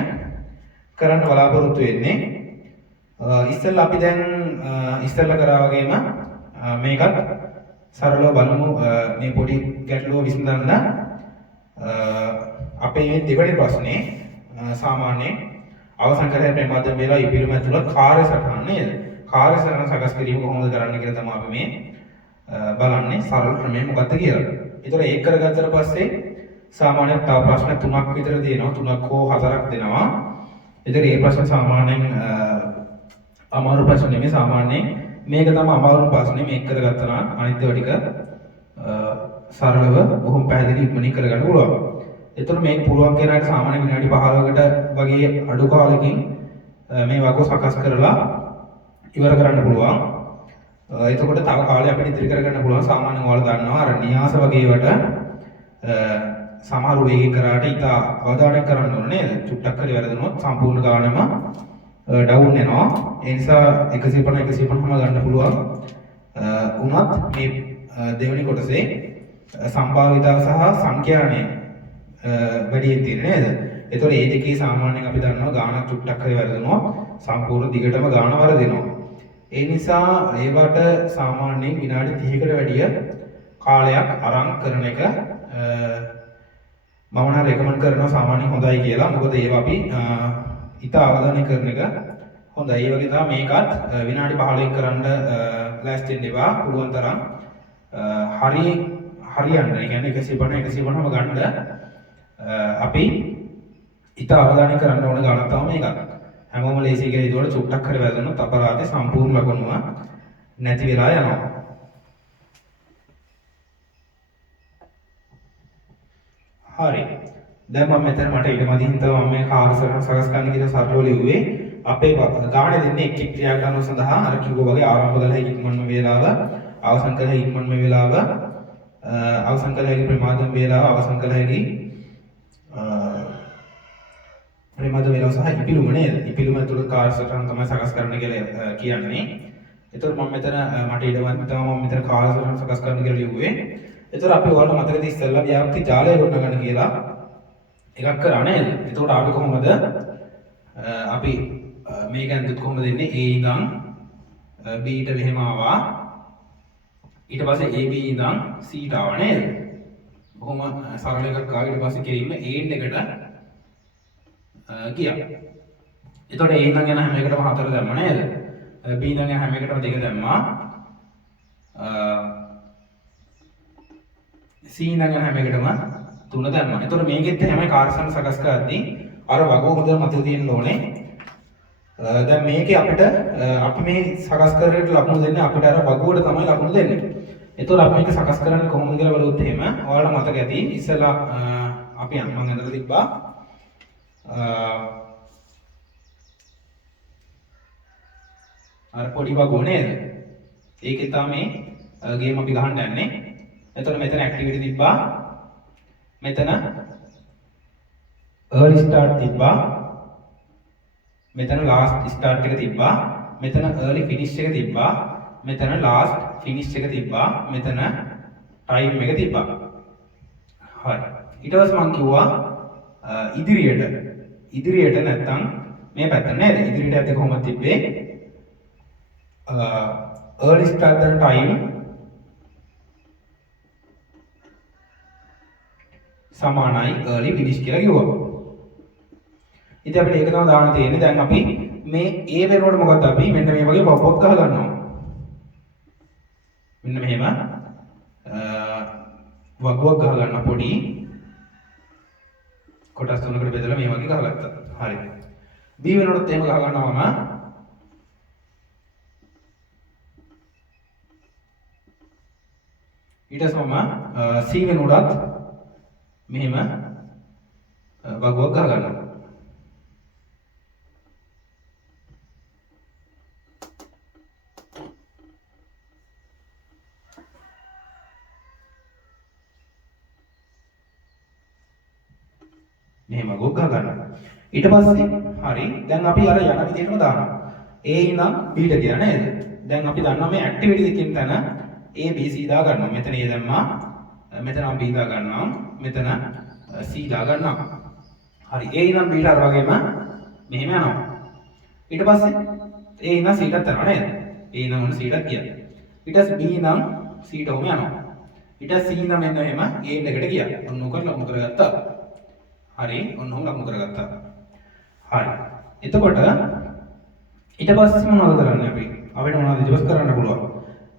කරන්න බලාපොරොත්තු වෙන්නේ. ඉස්සෙල්ලා අපි දැන් ඉස්සෙල්ලා කරා වගේම මේකත් සරලව බලමු. මේ පොඩි ගැටලුව විසඳන්න අපේ මේ දෙවෙනි ප්‍රශ්නේ සාමාන්‍යයෙන් අවසන් කරේ ප්‍රමාදම් වේලා ඉපිරුම ඇතුළත් කාර්ය සටහන නේද? කාර්ය සටහන සකස් කිරීම කොහොමද කරන්න කියලා තමයි අපි මේ බලන්නේ. සරල ක්‍රමය මොකක්ද කියලා. ඒතකොට ඒක කරගත්තට පස්සේ සාමාන්‍යයෙන් තව ප්‍රශ්න 3ක් විතර දෙනවා. 3ක් හෝ 4ක් දෙනවා. ඒතකොට මේ ප්‍රශ්න සාමාන්‍යයෙන් අමාරු ප්‍රශ්න නෙමෙයි. සාමාන්‍යයෙන් මේක තමයි අමාරු ප්‍රශ්නේ. මේක කරගත්තා නම් අනිත් ඒවා ටික සරලව බොහොම පැහැදිලි ඉක්මනින් කරගන්න පුළුවන්. එතකොට මේක පුළුවන් කෙනාට සාමාන්‍ය විනාඩි 15කට වගේ අඩු කාලෙකින් මේ වගෝ සකස් කරලා ඉවර කරන්න පුළුවන්. එතකොට තව කාලයක් අපිට ඉතිරි කරගන්න පුළුවන්. සාමාන්‍යයෙන් ඔයාලා දන්නවා අර නියාස වගේ වට සමහර වේගයෙන් කරාට ඊට අවධානය කරන්න ඕනේ නේද? චුට්ටක් හරි වැරදුනොත් සම්පූර්ණ ගානම ඩවුන් වෙනවා. ඒ නිසා 150 ගන්න පුළුවන්. උනත් මේ දෙවෙනි කොටසේ සම්භාවිතාව සහ සංඛ්‍යානය වැඩියෙන් තියෙන නේද? ඒතකොට මේ දෙකේ සාමාන්‍යයෙන් අපි දන්නවා ගානක් චුට්ටක් හරි වැරදුනොත් සම්පූර්ණ දිගටම ගාන වරදිනවා. ඒ නිසා ඒවට සාමාන්‍යයෙන් විනාඩි 30කට වැඩිය කාලයක් අරන් කරන එක මම නම් රෙකමන්ඩ් කරනවා සාමාන්‍යයෙන් හොඳයි කියලා. මොකද ඒවා අපි ඉත අවධානය කරන එක හොඳයි. ඒ වගේ තමයි මේකත් විනාඩි 15ක් කරන්න ලෑස්ති වෙන්න එපා. පුළුවන් තරම් හරියන්න. ඒ කියන්නේ 150ම ගන්න අපි ඉත අවධානය කරන්න ඕන ගානක් තමයි මේක. හැමෝම ලේසි කියලා ඒකට චුට්ටක් හරි වැදුනොත් අපරාධේ සම්පූර්ණ ලකුණුව නැති වෙලා යනවා. හරි. දැන් මම මෙතන මට ඊට මදින් තමයි මම මේ කාර්යසරණ සකස් කරන්න කියලා සරලව ලිව්වේ. අපේ ගාණ දෙන්නේ එක් එක් ක්‍රියා කරනව සඳහා අර කිව්වා වගේ ආරම්භ කළ හැකි ඉක්මනම වේලාව, අවසන් කළ හැකි ඉක්මනම වේලාව, අවසන් කළ හැකි ප්‍රමාදම් වේලාව, අවසන් කළ හැකි ප්‍රමාද වේලාව සහ ඉපිලුම නේද? ඉපිලුම තුල කාර්යසරණ තමයි සකස් කරන්න කියලා කියන්නේ. එතකොට මම මෙතන මට ඊට මදින් තමයි මම මෙතන කාර්යසරණ සකස් කරන්න කියලා ලිව්වේ. එතකොට අපි ඔයාලට මතකද ඉස්සෙල්ලා ව්‍යාප්ති ජාලය ගොඩනගන්න කියලා එකක් කරා නේද? එතකොට අපි කොහොමද අපි මේක ඇඳුත් කොහොමද දෙන්නේ? A ඉඳන් B ට මෙහෙම ආවා. ඊට පස්සේ AB ඉඳන් C ට ආවා නේද? බොහොම සරල එකක් ආවා. ඊට පස්සේ කෙලින්ම A එකට ගියා. එතකොට A ඉඳන් යන හැම එකටම 4 දැම්මා නේද? B ඉඳන් යන හැම එකටම 2 දැම්මා. C ඉඳන් යන හැම එකටම 3 දැම්මා. එතකොට මේකෙත් හැම කාර්යසරණ සකස් කරද්දී අර වගුව හොඳට මතක තියෙන්න ඕනේ. දැන් මේකේ අපිට අපි මේ සකස් කරේට ලකුණු දෙන්නේ අපිට අර වගුවට තමයි ලකුණු දෙන්නේ. එතකොට අපි මේක සකස් කරන්නේ කොහොමද කියලා බලුවොත් එහෙම ඔයාලට මතක ඇති ඉස්සෙල්ලා අපි මම ඇඳලා තිබ්බා අර පොඩි වගුව නේද? ඒකේ තමයි ගේම් අපි ගහන්න යන්නේ. එතකොට මෙතන ඇක්ටිවිටි තිබ්බා. මෙතන early start තිබ්බා. මෙතන last start එක තිබ්බා. මෙතන early finish එක තිබ්බා. මෙතන last finish එක තිබ්බා. මෙතන time එක තිබ්බා. හරි. ඊට පස්සේ මම කිව්වා ඉදිරියට නැත්තම් මේ පැත්ත නේද? ඉදිරියට ඇද්ද කොහොමද තිබ්බේ? early start කරන time සමානයි early finish කියලා කිව්වා. ඉතින් අපිට ඒක තමයි දාන්න තියෙන්නේ. දැන් අපි මේ A වෙනකොට මොකද අපි මෙන්න මේ වගේ පොප් ගහ ගන්නවා. මෙන්න මෙහෙම වගුවක් ගහ ගන්න පොඩි කොටස් තුනකට බෙදලා මේ වගේ ගහගත්තා. හරි. B වෙනකොටත් එහෙම ගහ ගන්නවා මම. ඊට පස්සේ මම C වෙනකොටත් මෙහෙම වගුවක් ගහ ගන්නවා. මෙහෙම වගුවක් ගහ ගන්නවා. ඊට පස්සේ හරි දැන් අපි අර යන විදිහටම දානවා. A ඉඳන් B ට ගියා නේද? දැන් අපි දන්නවා මේ ඇක්ටිවිටි දෙකෙන් තන A B C දා ගන්නවා. මෙතන A දැම්මා. මෙතන B දා ගන්නවා. මෙතන C දා ගන්නවා. හරි. A ඉඳන් B ට අර වගේම මෙහෙම යනවා. ඊට පස්සේ A ඉඳන් C ටත් යනවා නේද? A ඉඳන් C ටත් ගියා. ඊට පස්සේ B ඉඳන් C ට ඔහම යනවා. ඊට පස්සේ C ඉඳන් මෙන්න මෙහෙම A එකට ගියා. ඔන්න ඔක ලකුණු කරගත්තා. හරි. ඔන්න ඔහම ලකුණු කරගත්තා. හරි. එතකොට ඊට පස්සේ මොනවද කරන්නේ අපි? අපිට මොනවද ඊට පස්සේ කරන්න පුළුවන්?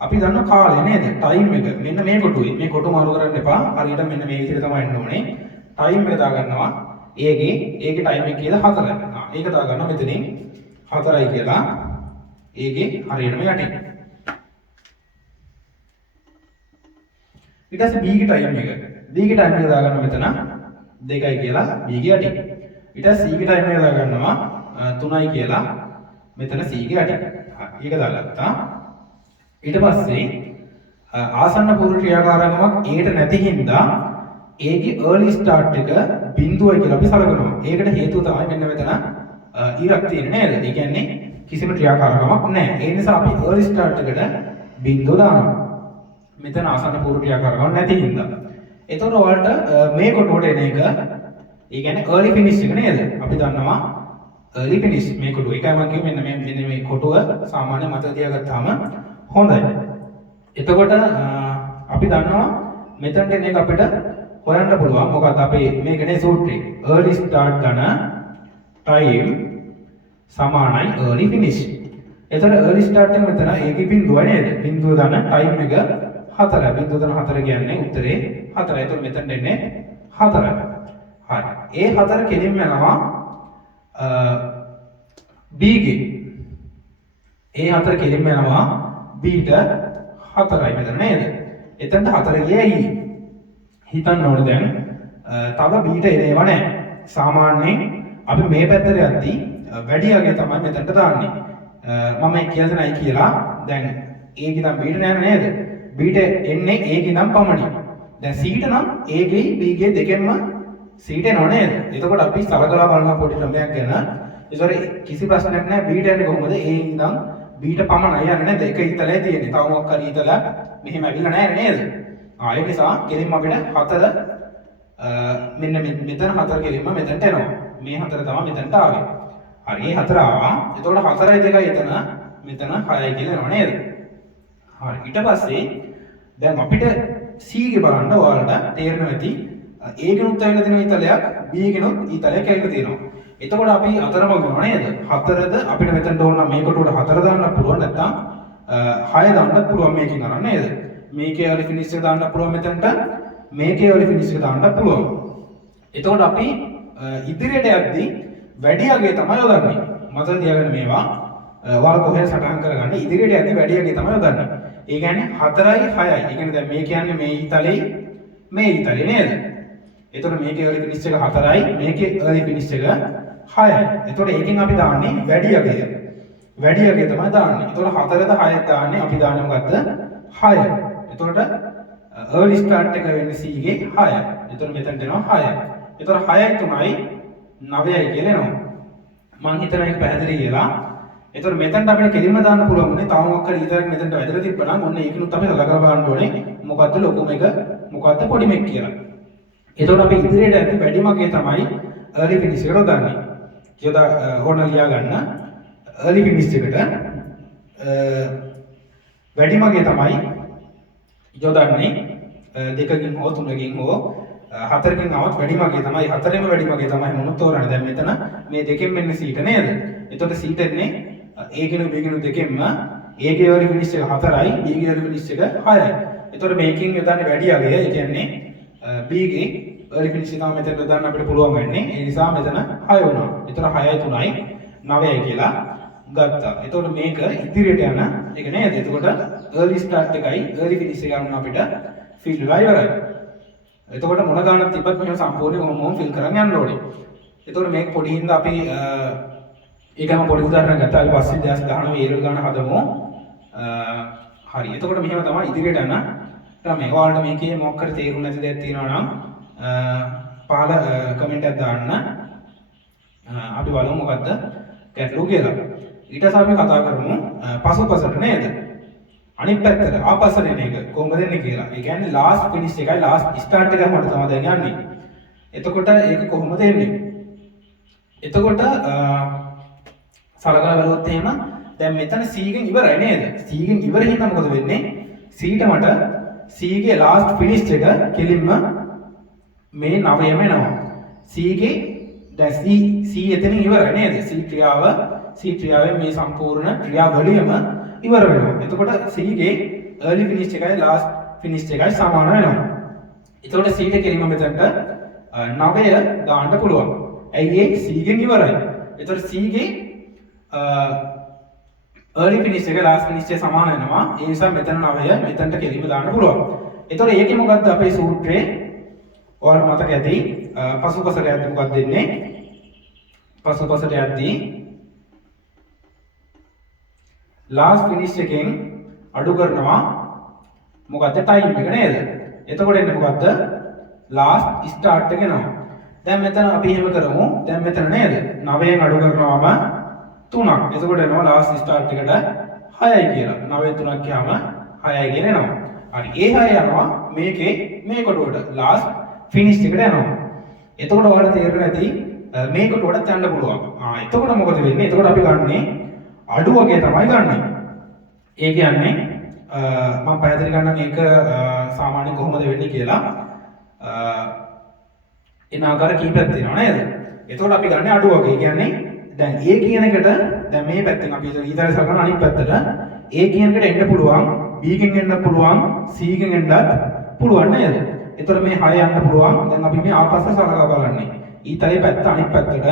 අපි දන්න කාලය නේද? ටයිම් එක. මෙන්න මේ කොටුවේ. මේ කොටු මාරු කරන්න එපා. හරියට මෙන්න මේ විදිහට තමයි එන්න ඕනේ. ටයිම් එක දා ගන්නවා. ඒකේ ටයිම් එක කියලා 4යි. ඒක දා ගන්නවා මෙතනින් 4යි කියලා. ඒකේ හරියටම යටින්. ඊට පස්සේ B ගේ ටයිම් එක. B ගේ ටයිම් එක දා ගන්න මෙතන 2යි කියලා B ගේ යටින්. ඊට පස්සේ C ගේ ටයිම් එක දා ගන්නවා 3යි කියලා මෙතන C ගේ යටින්. හරි. ඒක දාගත්තා. ඊට පස්සේ ආසන්න පූර්ව ක්‍රියාකාරකමක් ඒකට නැති හින්දා ඒකේ early start එක බිඳුවයි කියලා අපි සලකනවා. ඒකට හේතුව තමයි මෙන්න මෙතන ඉරක් තියෙන්නේ නේද? ඒ කියන්නේ කිසිම ක්‍රියාකාරකමක් නැහැ. ඒ නිසා අපි early start එකට බිඳුව දානවා. මෙතන ආසන්න පූර්ව ක්‍රියාකාරකමක් නැති හින්දා. එතකොට ඔයාලට මේ කොටුවට එන එක ඒ කියන්නේ early finish එක නේද? අපි දන්නවා early finish මේ කොටුව. ඒකයි මම කිව්වේ මෙන්න මේ කොටුව සාමාන්‍ය මතක තියාගත්තාම හොඳයි. එතකොට අපි දන්නවා මෙතනට එන එක අපිට හොයන්න පුළුවන්. මොකද අපේ මේකනේ සූත්‍රය. early start ගන්න time සමානයි early finish. එතකොට early start එක මෙතන ඒකේ බිඳුව නේද? බිඳුව දාන time එක 4යි. බිඳුව දාන 4 කියන්නේ උත්තරේ 4යි. එතකොට මෙතනට එන්නේ 4යි. හරි. ඒ 4 කෙලින්ම යනවා B ගේ. ඒ 4 කෙලින්ම යනවා B ට 4යි මෙතන නේද? එතනට 4 ගියේ ඇයි? හිතන්න ඕනේ දැන් තව බීට එනේවා නැහැ. සාමාන්‍යයෙන් අපි මේ පැත්තට යද්දී වැඩි අගය තමයි මෙතනට දාන්නේ. මම කියලා දෙනයි කියලා දැන් A ගේ නම් B ට නෑ නේද? B ට එන්නේ A ගේ නම් පමණයි. දැන් C ට නම් A ගේ B ගේ දෙකෙන්ම C ට එනව නේද? එතකොට අපි සලකලා බලන පොඩි ක්‍රමයක් ගැන. ඒතොර කිසි ප්‍රශ්නයක් නෑ B ට යන්නේ කොහොමද? A ඉඳන් B ට පමණයි යන්නේ නේද? එක ඊතලයේ තියෙන්නේ. තව මොකක් හරි ඊතලයක් මෙහෙම ඇවිල්ලා නෑ නේද? ඒ නිසා කෙලින්ම අපිට 4 මෙන්න මෙතන 4 කෙලින්ම මෙතනට එනවා. මේ 4 තමයි මෙතනට ආවේ. හරි මේ 4 ආවා. එතකොට 4යි 2යි එතන මෙතන 6යි කියලා එනවා නේද? හරි ඊට පස්සේ දැන් අපිට C ගේ බලන්න ඔයාලට තේරෙනවා ඇති A ගෙනුත් ඇවිල්ලා තියෙන ඊතලයක් B ගෙනුත් ඊතලයක් ඇවිල්ලා තියෙනවා. එතකොට අපි අතරමඟ වෙනවා නේද? 4ද අපිට මෙතනට ඕන නම් මේකට උඩ 4 දාන්න පුළුවන් නැත්නම් 6 දාන්නත් පුළුවන් මේකෙන් අරන් නේද? මේකේ වල ෆිනිෂ් එක දාන්න පුළුවන් මෙතනට මේකේ වල ෆිනිෂ් එක දාන්න පුළුවන්. එතකොට අපි ඉදිරියට යද්දී වැඩි අගේ තමයි යොදන්නේ. මතක තියාගන්න මේවා. ඔයාලා කොහෙද සටහන් කරගන්න ඉදිරියට යද්දී වැඩි අගේ තමයි යොදන්නේ. ඒ කියන්නේ 4යි 6යි. ඒ කියන්නේ දැන් මේ කියන්නේ මේ ඊතලෙයි මේ ඊතලෙ නේද? එතකොට මේකේ early finish එක 4යි මේකේ early finish එක 6යි. එතකොට ඒකෙන් අපි දාන්නේ වැඩි අගය. වැඩි අගය තමයි දාන්නේ. එතකොට 4ද 6ද දාන්නේ අපි දාන්නේ මොකද්ද? 6යි. එතකොට early start එක වෙන්නේ C ගේ 6යි. එතකොට මෙතනට එනවා 6යි. එතකොට 6යි 3යි 9යි කියලා එනවා. මම හිතනවා ඒක පැහැදිලි කියලා. එතකොට මෙතනට අපිට කෙලින්ම දාන්න පුළුවන් නේ. තව මොකක් හරි ඊතරක් මෙතනට වැදලා තිබ්බනම් ඔන්න ඒකිනුත් අපි සලකලා බලන්න ඕනේ. මොකද්ද ලොකුම එක මොකද්ද පොඩිම එක කියලා. එතකොට අපි ඉදිරියට යද්දි වැඩිම අගේ තමයි early finish එකට දාන්නේ. යොදා ඕන ලියා ගන්න. early finish එකට වැඩිම අගේ තමයි යොදන්නේ දෙකකින් හෝ තුනකින් හෝ හතරකින් આવත් වැඩිම අගේ තමයි හතරෙම වැඩිම අගේ තමයි මොනොත් තෝරන්නේ. දැන් මෙතන මේ දෙකෙන් මෙන්න සීට නේද? එතකොට සීට එන්නේ A ගෙනු B ගෙනු දෙකෙන්ම A ගේ early finish එක 4යි B ගේ early finish එක 6යි. එතකොට මේකෙන් යොදන්නේ වැඩි අගය. ඒ කියන්නේ B ගේ early finish එක තමයි මෙතන යොදන්න අපිට පුළුවන් වෙන්නේ. ඒ නිසා මෙතන 6 වුණා. එතකොට 6යි 3යි 9යි කියලා ගත්තා. එතකොට මේක ඉදිරියට යන එක නේද? එතකොට early start එකයි early finish එක ගන්න අපිට fill වෙලා ඉවරයි. එතකොට මොන ගානක් තිබ්බත් මෙහෙම සම්පූර්ණයෙන් මොහොම fill කරන් යන්න ඕනේ. එතකොට මේක පොඩි හින්දා අපි ඒකම පොඩි උදාහරණයක් ගත්තා. අපි පස්සේ දැස් ගන්න වේරල් ගන්න හදමු. හරි. එතකොට මෙහෙම තමයි ඉදිරියට යන ක්‍රමය. ඔයාලට මේකේ මොකක් හරි තේරුම් නැති දෙයක් තියෙනවා නම් පහල කමෙන්ට් එකක් දාන්න. අපි බලමු මොකද්ද ගැටලුව කියලා. ඊට පස්සේ අපි කතා කරමු පසුපසට නේද? අනිත් පැත්තට ආපස්සට එන එක කොහොමද එන්නේ කියලා. ඒ කියන්නේ last finish එකයි last start එකයි මට තමයි දැන් යන්නේ. එතකොට ඒක කොහොමද එන්නේ? එතකොට සලකලා බලුවොත් එහෙම දැන් මෙතන C ගෙන් ඉවරයි නේද? C ගෙන් ඉවර හින්දා මොකද වෙන්නේ? C ට මට C ගේ last finish එක කෙලින්ම මේ 9ම එනවා. C ගේ දැන් C එතනින් ඉවරයි නේද? C ක්‍රියාවෙන් මේ සම්පූර්ණ ක්‍රියාවලියම ඉවර වෙනවා. එතකොට C ගේ early finish එකයි last finish එකයි සමාන වෙනවා. එතකොට C ට කෙලින්ම මෙතනට 9 දාන්න පුළුවන්. ඇයි ඒ C ගෙන් ඉවරයි. එතකොට C ගේ early finish එක last finish එක සමාන වෙනවා. ඒ නිසා මෙතන 9 මෙතනට කෙලින්ම දාන්න පුළුවන්. එතකොට ඒකේ මොකද්ද අපේ සූත්‍රේ? ඔයාලට මතක ඇති පසුපසට යද්දි මොකක්ද දෙන්නේ? පසුපසට යද්දි last finish එකෙන් අඩු කරනවා මොකද්ද time එක නේද? එතකොට එන්නේ මොකද්ද? last start එක එනවා. දැන් මෙතන අපි එහෙම කරමු. දැන් මෙතන නේද? 9ෙන් අඩු කරනවාම 3ක්. එතකොට එනවා last start එකට 6යි කියලා. 9ෙන් 3ක් ගියාම 6යි කියන එනවා. හරි. ඒ 6 යනවා මේකේ මේ කොටුවට last finish එකට යනවා. එතකොට ඔයාලට තේරෙන්නේ නැති මේ කොටුවට යන්න පුළුවන්. එතකොට මොකද වෙන්නේ? එතකොට අපි ගන්නේ අඩු වගේ තමයි ගන්නෙ. ඒ කියන්නේ මම පැහැදිලි කරන්න මේක සාමාන්‍යයෙන් කොහොමද වෙන්නේ කියලා. එන ආකාර කීපයක් තියෙනවා නේද? එතකොට අපි ගන්නේ අඩු වගේ. ඒ කියන්නේ දැන් A කියන එකට දැන් මේ පැත්තෙන් අපි ඊතර සලකන අනිත් පැත්තට A කියන එකට එන්න පුළුවන්, B ගෙන් එන්න පුළුවන්, C ගෙන් එන්නත් පුළුවන් නේද? එතකොට මේ 6 යන්න පුළුවන්. දැන් අපි මේ ආපස්ස සලකා බලන්නේ. ඊතරේ පැත්ත අනිත් පැත්තට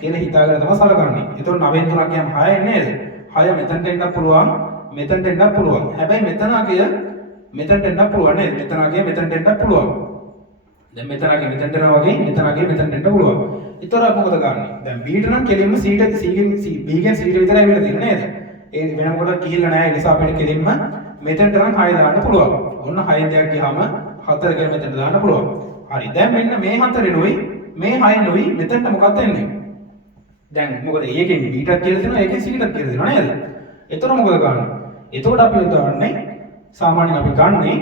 කියලා හිතාගෙන තමයි සලකන්නේ. එතකොට 9න් 3ක් ගියාම 6 නේද? 6 මෙතනට එන්නත් පුළුවන්, මෙතනට එන්නත් පුළුවන්. හැබැයි මෙතන අගය මෙතනට එන්නත් පුළුවන් නේද? මෙතන අගය මෙතනට එන්නත් පුළුවන්. දැන් මෙතනගේ මෙතනට වගේ මෙතනගේ මෙතනට එන්න පුළුවන්. ඊතර අපි මොකද ගන්නෙ? දැන් B ට නම් කෙලින්ම C ට B ගෙන් C ට විතරයි ඇවිල්ලා තියෙන්නේ නේද? ඒ වෙනම කොට ගිහිල්ලා නැහැ. ඒ නිසා අපිට කෙලින්ම මෙතනට නම් 6 දාන්න පුළුවන්. ඔන්න 6 දෙයක් ගියාම 4 කියලා මෙතනට දාන්න පුළුවන්. හරි. දැන් මෙන්න මේ 4නුයි මේ 6නුයි මෙතනට මොකක්ද එන්නේ? දැන් මොකද ඒකෙන් B ටත් කියලා දෙනවා ඒකෙන් C ටත් කියලා දෙනවා නේද? එතකොට මොකද ගන්නෙ? එතකොට අපි උදාහරණේ සාමාන්‍යයෙන් අපි ගන්නේ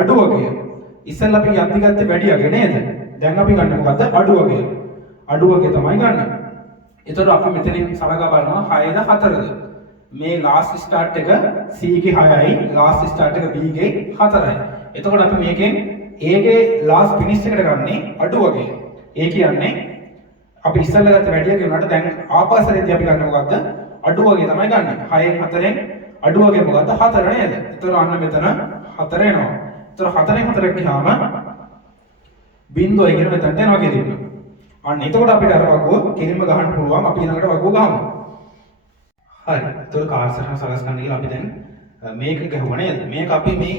අඩු වගය. ඉස්සෙල්ලා අපි යද්දි ගත්තේ වැඩි වගේ නේද? දැන් අපි ගන්න මොකද්ද? අඩු වගය. අඩු වගය තමයි ගන්න. එතකොට අපි මෙතනින් සලකා බලනවා 6ද 4ද. මේ ලාස්ට් ස්ටාර්ට් එක C ගේ 6යි, ලාස්ට් ස්ටාර්ට් එක B ගේ 4යි. එතකොට අපි මේකෙන් A ගේ ලාස්ට් ෆිනිෂ් එකට ගන්නේ අඩු වගය. ඒ කියන්නේ අපි ඉස්සෙල්ලා ගත්ත වැඩි වගේ උනාට දැන් ආපස්සටදී අපි ගන්න මොකද්ද? අඩු වගේ තමයි ගන්න. 6න් 4න් අඩු වගේ මොකද්ද? 4 නේද? එතකොට අන්න මෙතන 4 එනවා. එතකොට 4න් 4 ගියාම බිංදුවයි කියන මෙතනට එනවා කෙලින්ම. අන්න එතකොට අපිට අර වගුව කෙලින්ම ගහන්න පුළුවන්. අපි ඊළඟට වගුව ගහමු. හරි. එතකොට කාර්යසරණ සකස් කරන්න කියලා අපි දැන් මේක ගහුවා නේද? මේක අපි මේ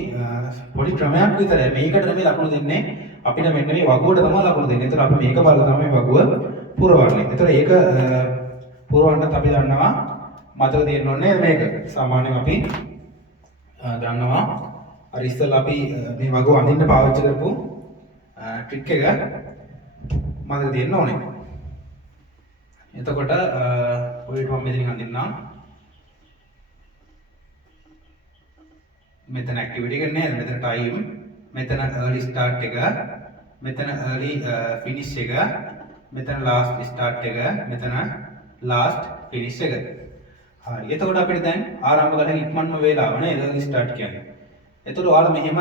පොඩි ක්‍රමයක් විතරයි. මේකට නෙමෙයි ලකුණු දෙන්නේ. අපිට මෙන්න මේ වගුවට තමයි ලකුණු දෙන්නේ. එතකොට අපි මේක බලලා තමයි වගුව පුරවන්නේ. එතකොට ඒක පුරවන්නත් අපි දන්නවා මතක තියෙන්න ඕනේ මේක. සාමාන්‍යයෙන් අපි දන්නවා අර ඉස්සෙල්ලා අපි මේ වගුව අඳින්න පාවිච්චි කරපු ට්‍රික් එක මතක තියෙන්න ඕනේ. එතකොට ඔයත් මම මෙතනින් අඳින්නම්. මෙතන ඇක්ටිවිටි එක නේද? මෙතන ටයිම්, මෙතන early start එක, මෙතන early finish එක, මෙතන last start එක, මෙතන last finish එක. හරි. එතකොට අපිට දැන් ආරම්භ කරලා ඉක්මනම වේලාව නේද? early start කියන්නේ. එතකොට ඔයාලා මෙහෙම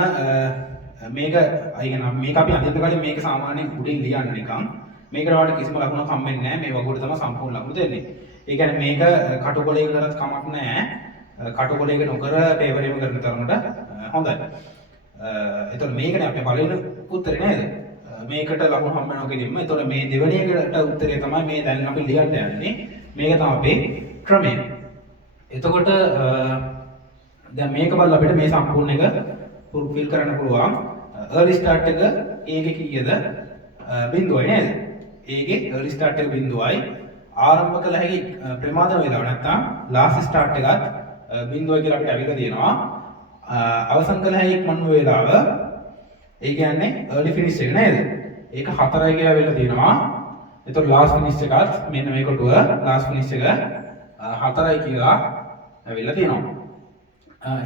මේක අයිගෙන මේක අපි අඳින්න කලින් මේක සාමාන්‍යයෙන් උඩින් ලියන්න නිකන්. මේකට ඔයාලට කිසිම ලකුණක් හම්බෙන්නේ නැහැ. මේ වගුවට තමයි සම්පූර්ණ ලකුණු දෙන්නේ. ඒ කියන්නේ මේක කටුකොලයක කරත් කමක් නැහැ. කටුකොලයක නොකර පේපර් එකම කරන තරමට හොඳයි. එතකොට මේකනේ අපේ පළවෙනි උත්තරේ නේද? මේකට ලකුණු හම්බ වෙනවා කියලින්ම. එතකොට මේ දෙවෙනි එකට උත්තරේ තමයි මේ දැන් අපි ලියන්න යන්නේ. මේක තමයි අපේ ක්‍රමය. එතකොට දැන් මේක බලලා අපිට මේ සම්පූර්ණ එක ෆිල් කරන්න පුළුවන්. early start එක ඒකේ කීයද? බිංදුවයි නේද? ඒකේ early start එක බිංදුවයි. ආරම්භ කළ හැකි ප්‍රමාද වේලාව නැත්නම් last start එකත් බිංදුවයි කියලා අපිට අවිලා තියෙනවා. අවසන් කළ හැකි ඉක්මන් වේලාව ඒ කියන්නේ early finish එක නේද? ඒක 4යි කියලා අවිලා තියෙනවා. එතකොට last finish එකත් මෙන්න මේ කොටුව last finish එක 4යි කියලා අවිලා තියෙනවා.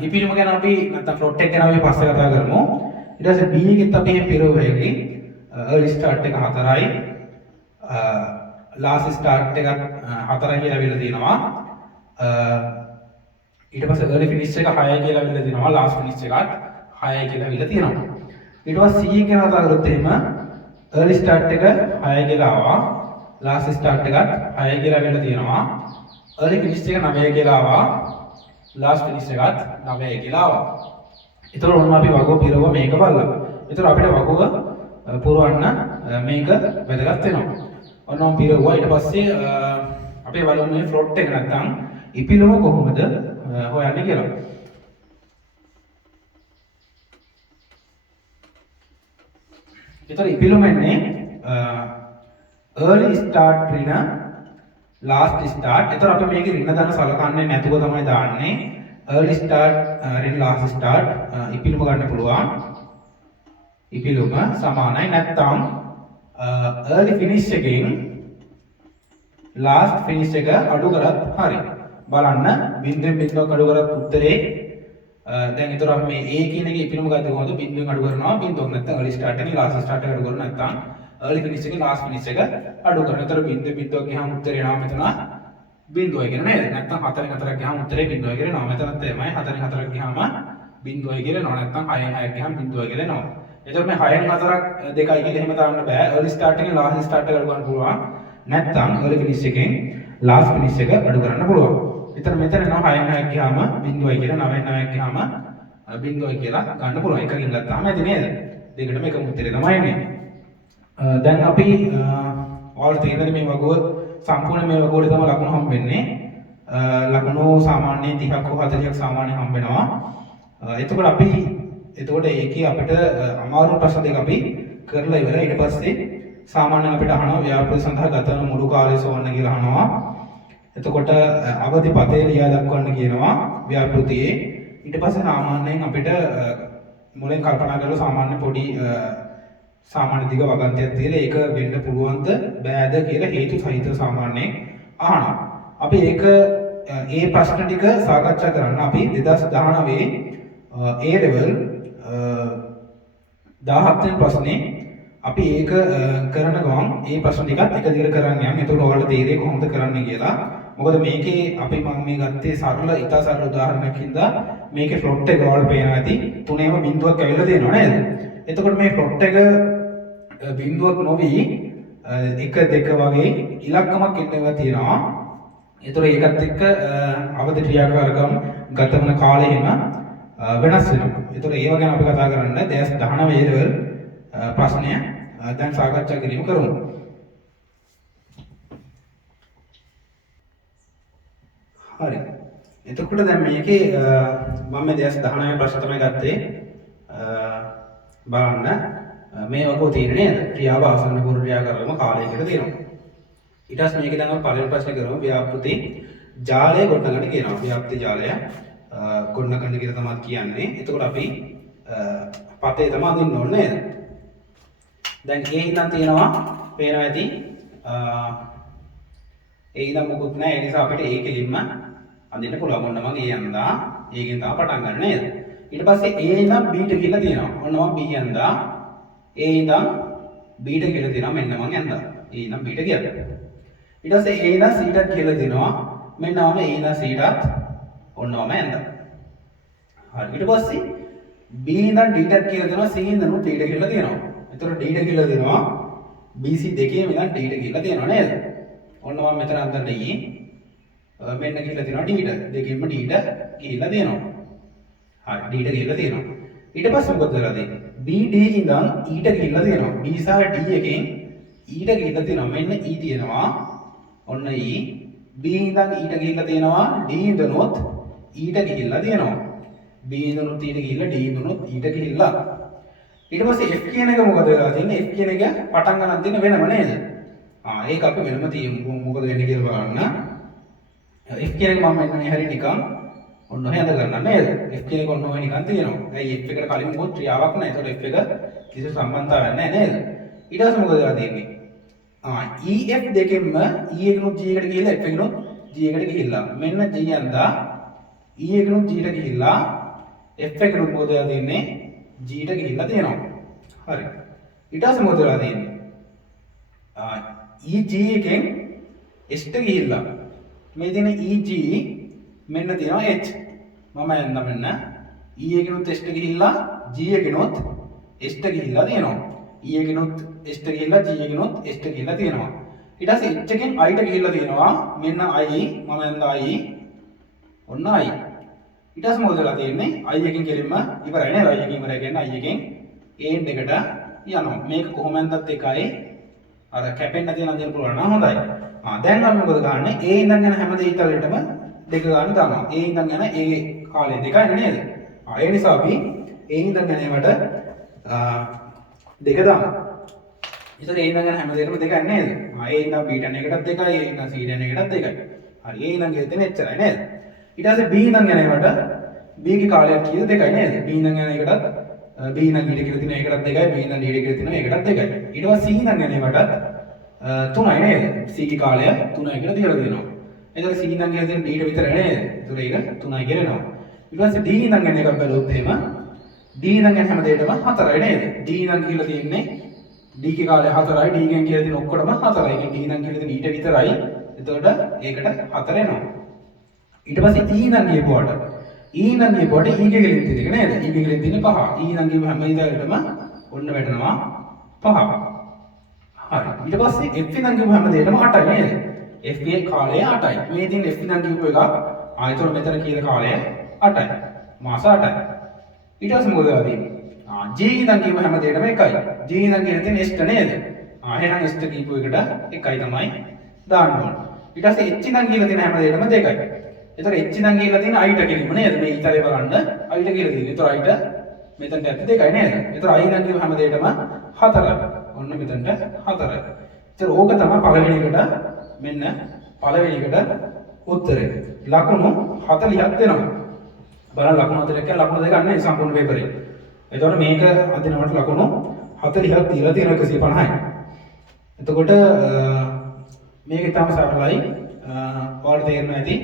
ඉපිරිම ගැන අපි නැත්නම් ෆ්ලොට් එක ගැන අපි පස්සේ කතා කරමු. ඊට පස්සේ B එකෙත් අපි එහෙම පිරවෙන්නේ early start එක 4යි last start එක 4යි කියලා අවිලා තියෙනවා. ඊට පස්සේ early finish එක 6යි කියලා අවිලා තියෙනවා. last finish එකත් 6යි කියලා අවිලා තියෙනවා. ඊට පස්සේ C ගැන කතා කරොත් එහෙම early start එක 6යි කියලා ආවා. last start එකත් 6යි කියලා අවිලා තියෙනවා. early finish එක 9යි කියලා ආවා. last finish එකත් 9යි කියලා ආවා. ඒතර ඔන්න අපි වගුව පිරව මේක බලලා. ඒතර අපිට වගුව පුරවන්න මේක වැදගත් වෙනවා. ඔන්න මම පිරවුවා. ඊට පස්සේ අපේ බලමු මේ ෆ්ලොට් එක නැත්තම් ඉපිලුම කොහොමද හොයන්නේ කියලා. ඒතර ඉපිලුම එන්නේ early start රින last start. ඒතර අපි මේකේ රින දන සලකන්නේ නැතුව තමයි දාන්නේ. early start රින last start ඉපිලුම ගන්න පුළුවන්. ඉපිලුම සමානයි නැත්නම් early finish එකෙන් last finish එක අඩු කරත් හරි. බලන්න බිංදුවෙන් බිංදුවක් අඩු කරත් උත්තරේ දැන් ඊතර අපි මේ A කියන එකේ ඉපිලුම ගත්තේ කොහොමද? බිංදුවෙන් අඩු කරනවා. බිංදුවක් නැත්නම් early start එකේ last start එක අඩු කරනවා නැත්නම් early finish එකේ last finish එක අඩු කරනවා. ඊතර බිංදුවෙන් බිංදුවක් ගියාම උත්තරේ එනවා මෙතන බිංදුවයි කියන නේද? නැත්නම් 4න් 4ක් ගියාම උත්තරේ බිංදුවයි කියලා එනවා. මෙතනත් එමයයි 4න් 4ක් ගියාම බිංදුවයි කියලා එනවා. නැත්නම් 6න් 6ක් ගියාම බිංදුවයි කියලා එනවා. එතකොට මේ 6න් 4ක් 2යි කියලා එහෙම දාන්න බෑ. early start එකෙන් last start එක අඩු කරන්න පුළුවන්. නැත්නම් early finish එකෙන් last finish එක අඩු කරන්න පුළුවන්. එතන මෙතන නම් 6න් 6ක් ගියාම බිංදුවයි කියලා 9න් 9ක් ගියාම බිංදුවයි කියලා ගන්න පුළුවන්. එකකින් ගත්තාම ඇති නේද? දෙකටම එකම උත්තරේ තමයි එන්නේ. දැන් අපි ඔයාලට තේරෙනද මේ වගුව සම්පූර්ණ මේ වගුවට තමයි ලකුණු හම්බ වෙන්නේ. ලකුණු සාමාන්‍යයෙන් 30ක් හෝ 40ක් සාමාන්‍යයෙන් හම්බ වෙනවා. එතකොට ඒකේ අපිට අමාරු ප්‍රශ්න දෙක අපි කරලා ඉවරයි. ඊට පස්සේ සාමාන්‍යයෙන් අපිට අහනවා ව්‍යාපෘති සඳහා ගත වන මුළු කාලය සොයන්න කියලා අහනවා. එතකොට අවදි පතේ ලියා දක්වන්න කියනවා ව්‍යාපෘතියේ. ඊට පස්සේ සාමාන්‍යයෙන් අපිට මුලින් කල්පනා කරලා සාමාන්‍ය දිග වගන්තියක් තියලා ඒක වෙන්න පුළුවන්ද බෑද කියලා හේතු සහිතව සාමාන්‍යයෙන් අහනවා. අපි ඒක ඒ ප්‍රශ්න ටික සාකච්ඡා කරන්න අපි 2019 A level 17 වෙනි ප්‍රශ්නේ අපි ඒක කරන ගමන් ඒ ප්‍රශ්න ටිකත් එක දිගට කරන්න යන්න. එතකොට ඔයාලට තේරෙයි කොහොමද කරන්නේ කියලා. මොකද මේකේ අපි මම මේ ගත්තේ ඉතා සරල උදාහරණයක් හින්දා මේකේ ෆ්ලොට් එක ඔයාලට පේනවා ඇති. තුනේම බිඳුවක් ඇවිල්ලා තියෙනවා නේද? එතකොට මේ ෆ්ලොට් එක බිඳුවක් නොවි 1 2 වගේ ඉලක්කමක් එන්නවා තියෙනවා. ඒතර ඒකත් එක්ක අවදි ක්‍රියාකාරකම් ගත වන කාලය එහෙම වෙනස් වෙනවා. ඒතර ඒව ගැන අපි කතා කරන්න 2019 level ප්‍රශ්නය දැන් සාකච්ඡා කිරීම කරමු. හරි. එතකොට දැන් මේකේ මම 2019 ප්‍රශ්න තමයි ගත්තේ. බලන්න මේ වගේ තියෙන්නේ නේද? ක්‍රියාව ආසන්න පූර්ව ක්‍රියාකාරකම කාලය කියලා තියෙනවා. ඊට පස්සේ මේක දැන් අපි පළවෙනි ප්‍රශ්නේ කරමු. ව්‍යාපෘති ජාලය ගොඩනගන්න කියනවා. ව්‍යාපෘති ජාලය ගොඩනගන්න කියලා තමයි කියන්නේ. එතකොට අපි පතේ තමයි අඳින්න ඕනේ නේද? දැන් ඒ ඉඳන් තියෙනවා පේනවා ඇති. ඒ ඉඳන් මොකුත් නැහැ. ඒ නිසා අපිට ඒ කෙලින්ම අඳින්න පුළුවන්. ඔන්න මම ඒ යන්දා ඒකෙන් තමයි පටන් ගන්න නේද? ඊට පස්සේ ඒ ඉඳන් B ට කියලා තියෙනවා. ඔන්න මම B යන්දා ඒ ඉඳන් B ට කියලා තියෙනවා. මෙන්න මම යන්දා ඒ ඉඳන් B ට කියලා. ඊට පස්සේ A ඉඳන් C ට කියලා දෙනවා. මෙන්න මම A ඉඳන් C ටත් ඔන්න මම යන්දා. හරි. ඊට පස්සේ B ඉඳන් D ටත් කියලා දෙනවා. C ඉඳන් D ට කියලා දෙනවා. එතකොට D ට කියලා දෙනවා. BC දෙකේම ඉඳන් D ට කියලා දෙනවා නේද? ඔන්න මම මෙතන අන්තර E මෙන්න කියලා දෙනවා D ට. දෙකෙන්ම D ට කියලා දෙනවා. හරි. D ට කියලා දෙනවා. ඊට පස්සේ මොකද කරලා දෙන්නේ? BD ඉඳන් E ට කියලා දෙනවා. B සහ D එකෙන් E ට කියලා දෙනවා. මෙන්න E තියෙනවා. ඔන්න E B ඉඳන් E ට ගිහිල්ලා තියෙනවා. D ඉඳනොත් E ට ගිහිල්ලා තියෙනවා. B ඉඳනොත් E ට ගිහිල්ලා D ඉඳනොත් E ට ගිහිල්ලා. ඊට පස්සේ F කියන එක මොකද වෙලා තියෙන්නේ? F කියන එක පටන් ගන්න තියෙන වෙනම නේද? ඒක අපි වෙනම තියමු. මොකද වෙන්නේ කියලා බලන්න. F කියන එක මම මෙන්න මේ හැරි නිකන් ඔන්න ඔය හඳ ගන්න නේද? F කියන එක ඔන්න ඔය නිකන් තියෙනවා. ඇයි F එකට කලින් මොකද ක්‍රියාවක් නැහැ. ඒතකොට F එක කිසිදු සම්බන්ධතාවයක් නැහැ නේද? ඊට පස්සේ මොකද වෙලා තියෙන්නේ? EF දෙකෙන්ම E එකනොත් G එකට ගිහිල්ලා F එකනොත් G එකට ගිහිල්ලා. මෙන්න G යන්දා E එකනොත් G ට ගිහිල්ලා F එකනොත් මොකද වෙලා තියෙන්නේ? G ට ගිහිල්ලා තියෙනවා. හරි. ඊට පස්සේ මොකද වෙලා තියෙන්නේ? EG එකෙන් S ට ගිහිල්ලා. මේ තියෙන EG මෙන්න තියෙනවා H. මම යන්න මෙන්න E එකනොත් S ට ගිහිල්ලා G එකනොත් S ට ගිහිල්ලා තියෙනවා. E එකනොත් S ට ගිහිල්ලා G එකනොත් S ට ගිහිල්ලා තියෙනවා. ඊට පස්සේ H එකෙන් I ට ගිහිල්ලා තියෙනවා. මෙන්න I මම යන්න I ඔන්න I. ඊට පස්සේ මොකද වෙලා තියෙන්නේ? I එකෙන් කෙලින්ම ඉවරයි නේද? I එකෙන් ඉවරයි කියන්නේ I එකෙන් A එකට යනවා. මේක කොහොමදත් එකයි අර කැපෙන්න තියෙන අදින්න පුළුවන් නම් හොඳයි. දැන් අපි මොකද ගන්නෙ? A ඉඳන් යන හැම දෙයකටම දෙක ගන්න දානවා. A ඉඳන් යන A කාලය දෙකයි නේද? ඒ නිසා අපි A ඉඳන් යන ඒවට දෙක දානවා. ඒතර A ඉඳන් යන හැම දෙයකම දෙකයි නේද? A ඉඳන් B ටන් එකටත් දෙකයි, A ඉඳන් C ටන් එකටත් දෙකයි. හරි. A ඉඳන් ගෙදෙන එච්චරයි නේද? ඊට පස්සේ B ඉඳන් යන ඒවට B ගේ කාලය කීයද? දෙකයි නේද? B ඉඳන් යන එකටත් B ඉඳන් D ට කියලා තියෙන එකටත් දෙකයි, B ඉඳන් D ට කියලා තියෙන එකටත් දෙකයි. ඊට පස්සේ C ඉඳන් යන ඒවටත් 3යි නේද? C ගේ කාලය 3යි කියලා තියලා දෙනවා. එතකොට C ඉඳන් කියලා තියෙන D ට විතරයි නේද? ඒතකොට ඒක 3යි කියනවා. ඊට පස්සේ D ඉඳන් යන එකක් බැලුවොත් එහෙම D ඉඳන් යන හැම දෙයකම 4යි නේද? D ඉඳන් කියලා තියෙන්නේ D ගේ කාලය 4යි, D ගෙන් කියලා තියෙන ඔක්කොටම 4යි. ඒ කියන්නේ D ඉඳන් කියලා තියෙන ඊට විතරයි. එතකොට ඒකට 4 එනවා. ඊට පස්සේ E ඉඳන් ගියපුවාට E ඉඳන් ගියපුවාට E ගේ කෙලින් තියෙන එක නේද? E ගේ කෙලින් තියෙන්නේ 5. E ඉඳන් ගියපු හැම ඉඳන්ටම ඔන්න වැටෙනවා 5. හරි. ඊට පස්සේ F ඉඳන් ගියපු හැම දෙයකම 8යි නේද? F ගේ කාලය 8යි. මේ තියෙන F ඉඳන් ගියපු එක ආයතන මෙතන කියන කාලය 8යි. මාස 8යි. ඊට පස්සේ මොකද වෙන්නේ? G ඉඳන් ගියපු හැම දෙයකම 1යි. G ඉඳන් කියන තියෙන S ට නේද? එහෙනම් S ට ගියපු එකට 1යි තමයි දාන්න ඕන. ඊට පස්සේ H ඉඳන් කියලා තියෙන හැම දෙයකම 2යි. එතකොට H ඉඳන් කියලා තියෙන I ට කෙලින්ම නේද? මේ ඊතරේ බලන්න I ට කියලා තියෙන්නේ. එතකොට I ට මෙතනට ඇත්ත 2යි නේද? එතකොට I ඉඳන් කියව හැම දෙයකම 4යි. ඔන්න මෙතනට 4යි. ඒතර ඕක තමයි පළවෙනි එකට මෙන්න පළවෙනි එකට උත්තරේ. ලකුණු 40ක් දෙනවා. බලන්න ලකුණු 40ක් ලකුණු දෙක ගන්න සම්පූර්ණ පේපරේ. එතකොට මේක අදිනවට ලකුණු 40ක් දීලා තියෙනවා 150යි. එතකොට මේක තාම සරලයි. ඔයාලට තේරෙනවා ඇති.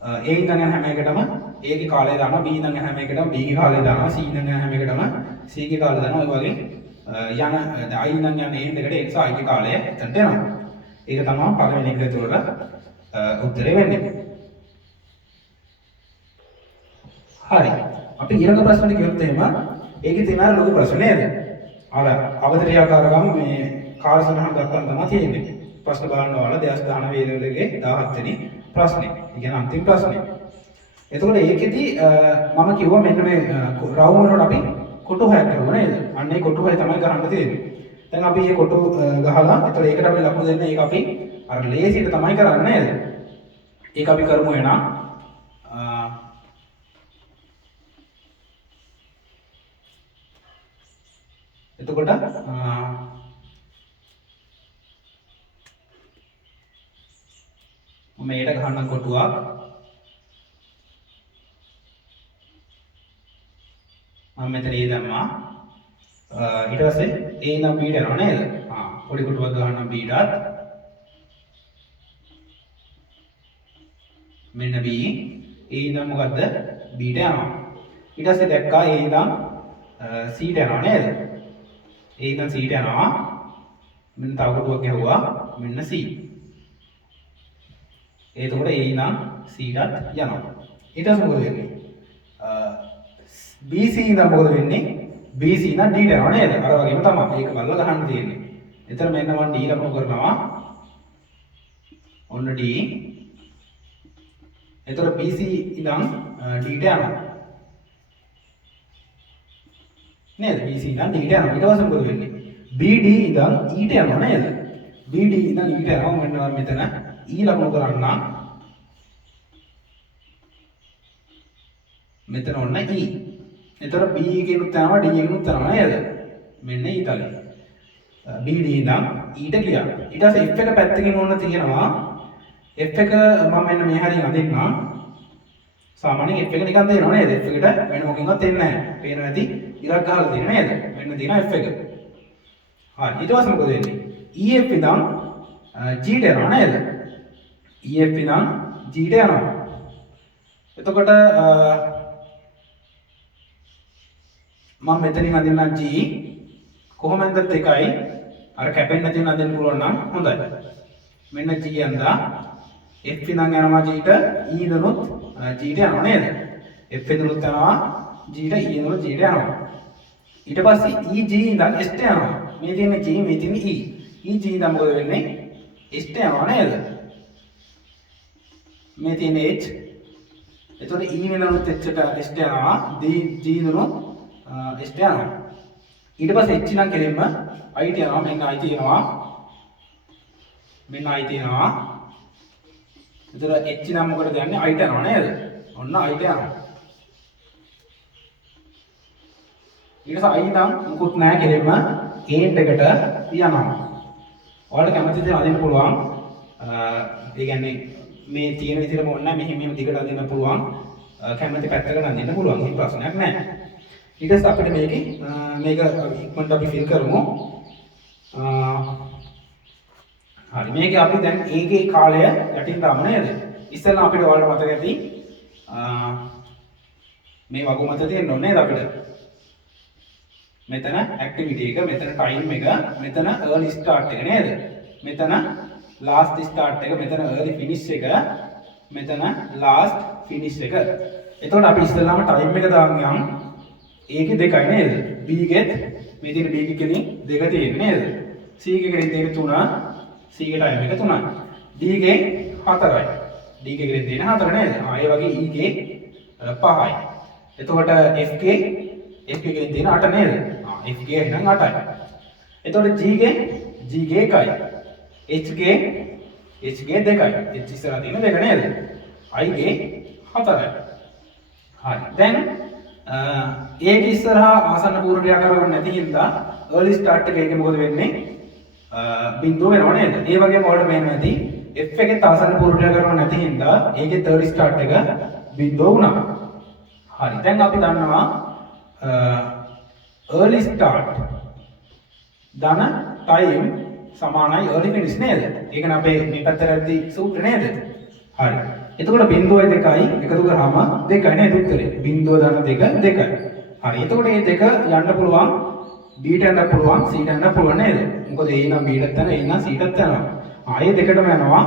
A ඉඳන් යන හැම එකටම A ගේ කාලය දානවා, B ඉඳන් යන හැම එකටම B ගේ කාලය දානවා, C ඉඳන් යන හැම එකටම C ගේ කාලය දානවා. ඔය වගේ යන I ඉඳන් යන A දෙකට ඒ නිසා I ගේ කාලය එතනට එනවා. ඒක තමයි පළවෙනි එකට ඒතකොට උත්තරේ වෙන්නේ. හරි. අපි ඊළඟ ප්‍රශ්නෙට ගියොත් එහෙම ඒකේ තියෙන ලොකු ප්‍රශ්න නේද? අර අවතරයාකාරකම මේ කාල සටහන දක්වන්න තමයි තියෙන්නේ. ප්‍රශ්න බලන්න ඕන 2019 වේලවලගේ 17 වෙනි ප්‍රශ්නේ. ඒ කියන්නේ අන්තිම ප්‍රශ්නේ. එතකොට ඒකෙදි මම කිව්වා මෙන්න මේ රවුම් වලට අපි කොටු 6ක් කරමු නේද? අන්න ඒ කොටු 6 තමයි කරන්න තියෙන්නේ. දැන් අපි මේ කොටු ගහලා එතකොට ඒකට අපි ලකුණු දෙන්න ඒක අපි අර ලේසියට තමයි කරන්නේ නේද? ඒක අපි කරමු එහෙනම් එතකොට මම ඒකට ගහන්න කොටුවක් මම මෙතන ඒ දැම්මා ඊට පස්සේ A නම් B ට යනවා නේද? පොඩි කොටුවක් ගහන්න B ටත් මෙන්න B A නම් මොකද්ද B ට යනවා ඊට පස්සේ දැක්කා A නම් C ට යනවා නේද? A ඉඳන් C ට යනවා මෙන්න තව කොටුවක් ගැහුවා මෙන්න C එතකොට A ඉඳන් C ටත් යනවා ඊට පස්සේ මොකද වෙන්නේ BC ඉඳන් මොකද වෙන්නේ BC ඉඳන් D ට යනවා නේද අර වගේම තමයි ඒක බලලා ගහන්න තියෙන්නේ එතන මෙන්න මම D ලකුණු කරනවා ඔන්න D එතකොට BC ඉඳන් D ට යනවා නේද BC ඉඳන් D ට යනවා ඊට පස්සේ මොකද වෙන්නේ BD ඉඳන් E ට යනවා නේද BD ඉඳන් E ට යනවා මෙන්න මෙතන E ලකුණු කරන්න මෙතන ඔන්න E එතකොට B එකෙනුත් යනවා D එකෙනුත් යනවා නේද මෙන්න E තලය BD ඉඳන් E ට ගියා ඊට පස්සේ F එක පැත්තකින් ඔන්න තියෙනවා F එක මම මෙන්න මේ හරිය අදින්නම් සාමාන්‍යයෙන් F එක නිකන් දෙනවා නේද F එකට වෙන මොකකින්වත් දෙන්නේ නැහැ පේනවා ඇති ඉරක් ගහලා තියෙන නේද මෙන්න තියෙනවා F එක හරි ඊට පස්සේ මොකද වෙන්නේ EF ඉඳන් G ට යනවා නේද EF ඉඳන් G ට යනවා එතකොට මම මෙතනින් අදින්නම් G කොහොමද එකයි අර කැපෙන්නේ නැති වෙන අදින්න පුළුවන් නම් හොඳයි මෙන්න G යන්දා F ඉඳන් යනවා G ට E ඉඳනුත් G ට යනවා නේද F ඉඳනුත් යනවා G ට E ඉඳනුත් G ට යනවා ඊට පස්සේ EG ඉඳන් S ට යනවා මේ තියෙන්නේ G මේ තියෙන්නේ E EG ඉඳන් මොකද වෙන්නේ S ට යනවා නේද මේ තියෙන්නේ H එතකොට E ඉඳනුත් H ට S ට යනවා G ඉඳනුත් S ට යනවා ඊට පස්සේ H නම් කෙලින්ම I ට යනවා මෙන්න I තියෙනවා මෙන්න I තියෙනවා එතකොට H නම් මොකටද යන්නේ I ට යනවා නේද ඔන්න I ට යනවා ඊට පස්සේ I නම් මුකුත් නැහැ කෙලින්ම A එකට යනවා ඔයාලට කැමති දේ අදින්න පුළුවන් ඒ කියන්නේ මේ තියෙන විදිහටම ඕන නැහැ මෙහෙම දිගට අදින්න පුළුවන් කැමති පැත්තකට අදින්න පුළුවන් ඒක ප්‍රශ්නයක් නැහැ ඊට පස්සේ අපිට මේක ඉක්මනට අපි ෆිල් කරමු හරි මේක අපි දැන් A ගේ කාලය යටින් දාමු නේද ඉස්සෙල්ලා අපිට ඔයාලට මතක ඇති මේ වගු මත තියෙන්න ඕනේ නේද අපිට මෙතන ඇක්ටිවිටි එක මෙතන ටයිම් එක මෙතන early start එක නේද මෙතන last start එක මෙතන early finish එක මෙතන last finish එක එතකොට අපි ඉස්සෙල්ලාම ටයිම් එක දාන්න යම් ඒකේ දෙකයි නේද B ගෙත් මේ තියෙන B ගේ කෙනින් දෙක තියෙන්නේ නේද C ගේ කෙනින් දෙක 3 C ගේ ටයිම් එක 3යි D ගේ 4යි D ගේ කෙනින් තියෙන 4 නේද ඒ වගේ E ගේ 5යි එතකොට F ගේ කෙනින් තියෙන 8 නේද F ගේ එහෙනම් 8යි එතකොට G ගේ 1යි H ගේ 2යි H ඉස්සරහ තියෙන දෙක නේද I ගේ 4යි හරි දැන් ඒක ඉස්සරහා ආසන්න පූර්ව ක්‍රියාකාරකම් නැති හින්දා early start එකේ මොකද වෙන්නේ? බිඳුව වෙනව නේද? ඒ වගේම ඔයාලට පේනවා ඇති F එකේ ආසන්න පූර්ව ක්‍රියාකාරකම් නැති හින්දා ඒකේ early start එක බිඳුව වුණා. හරි. දැන් අපි දන්නවා early start ධන time සමානයි early finish නේද? ඒක නේ අපේ මේ පැත්තට ඇද්දි සූත්‍රය නේද? හරි. එතකොට 0.2යි එකතු කරාම 2යි නේද උත්තරේ? 0.2 2යි. හරි. එතකොට මේ දෙක යන්න පුළුවන් B ට යන්න පුළුවන් C ට යන්න පුළුවන් නේද? මොකද A නම් B ටත් යනවා A නම් C ටත් යනවා. ආයේ දෙකටම යනවා.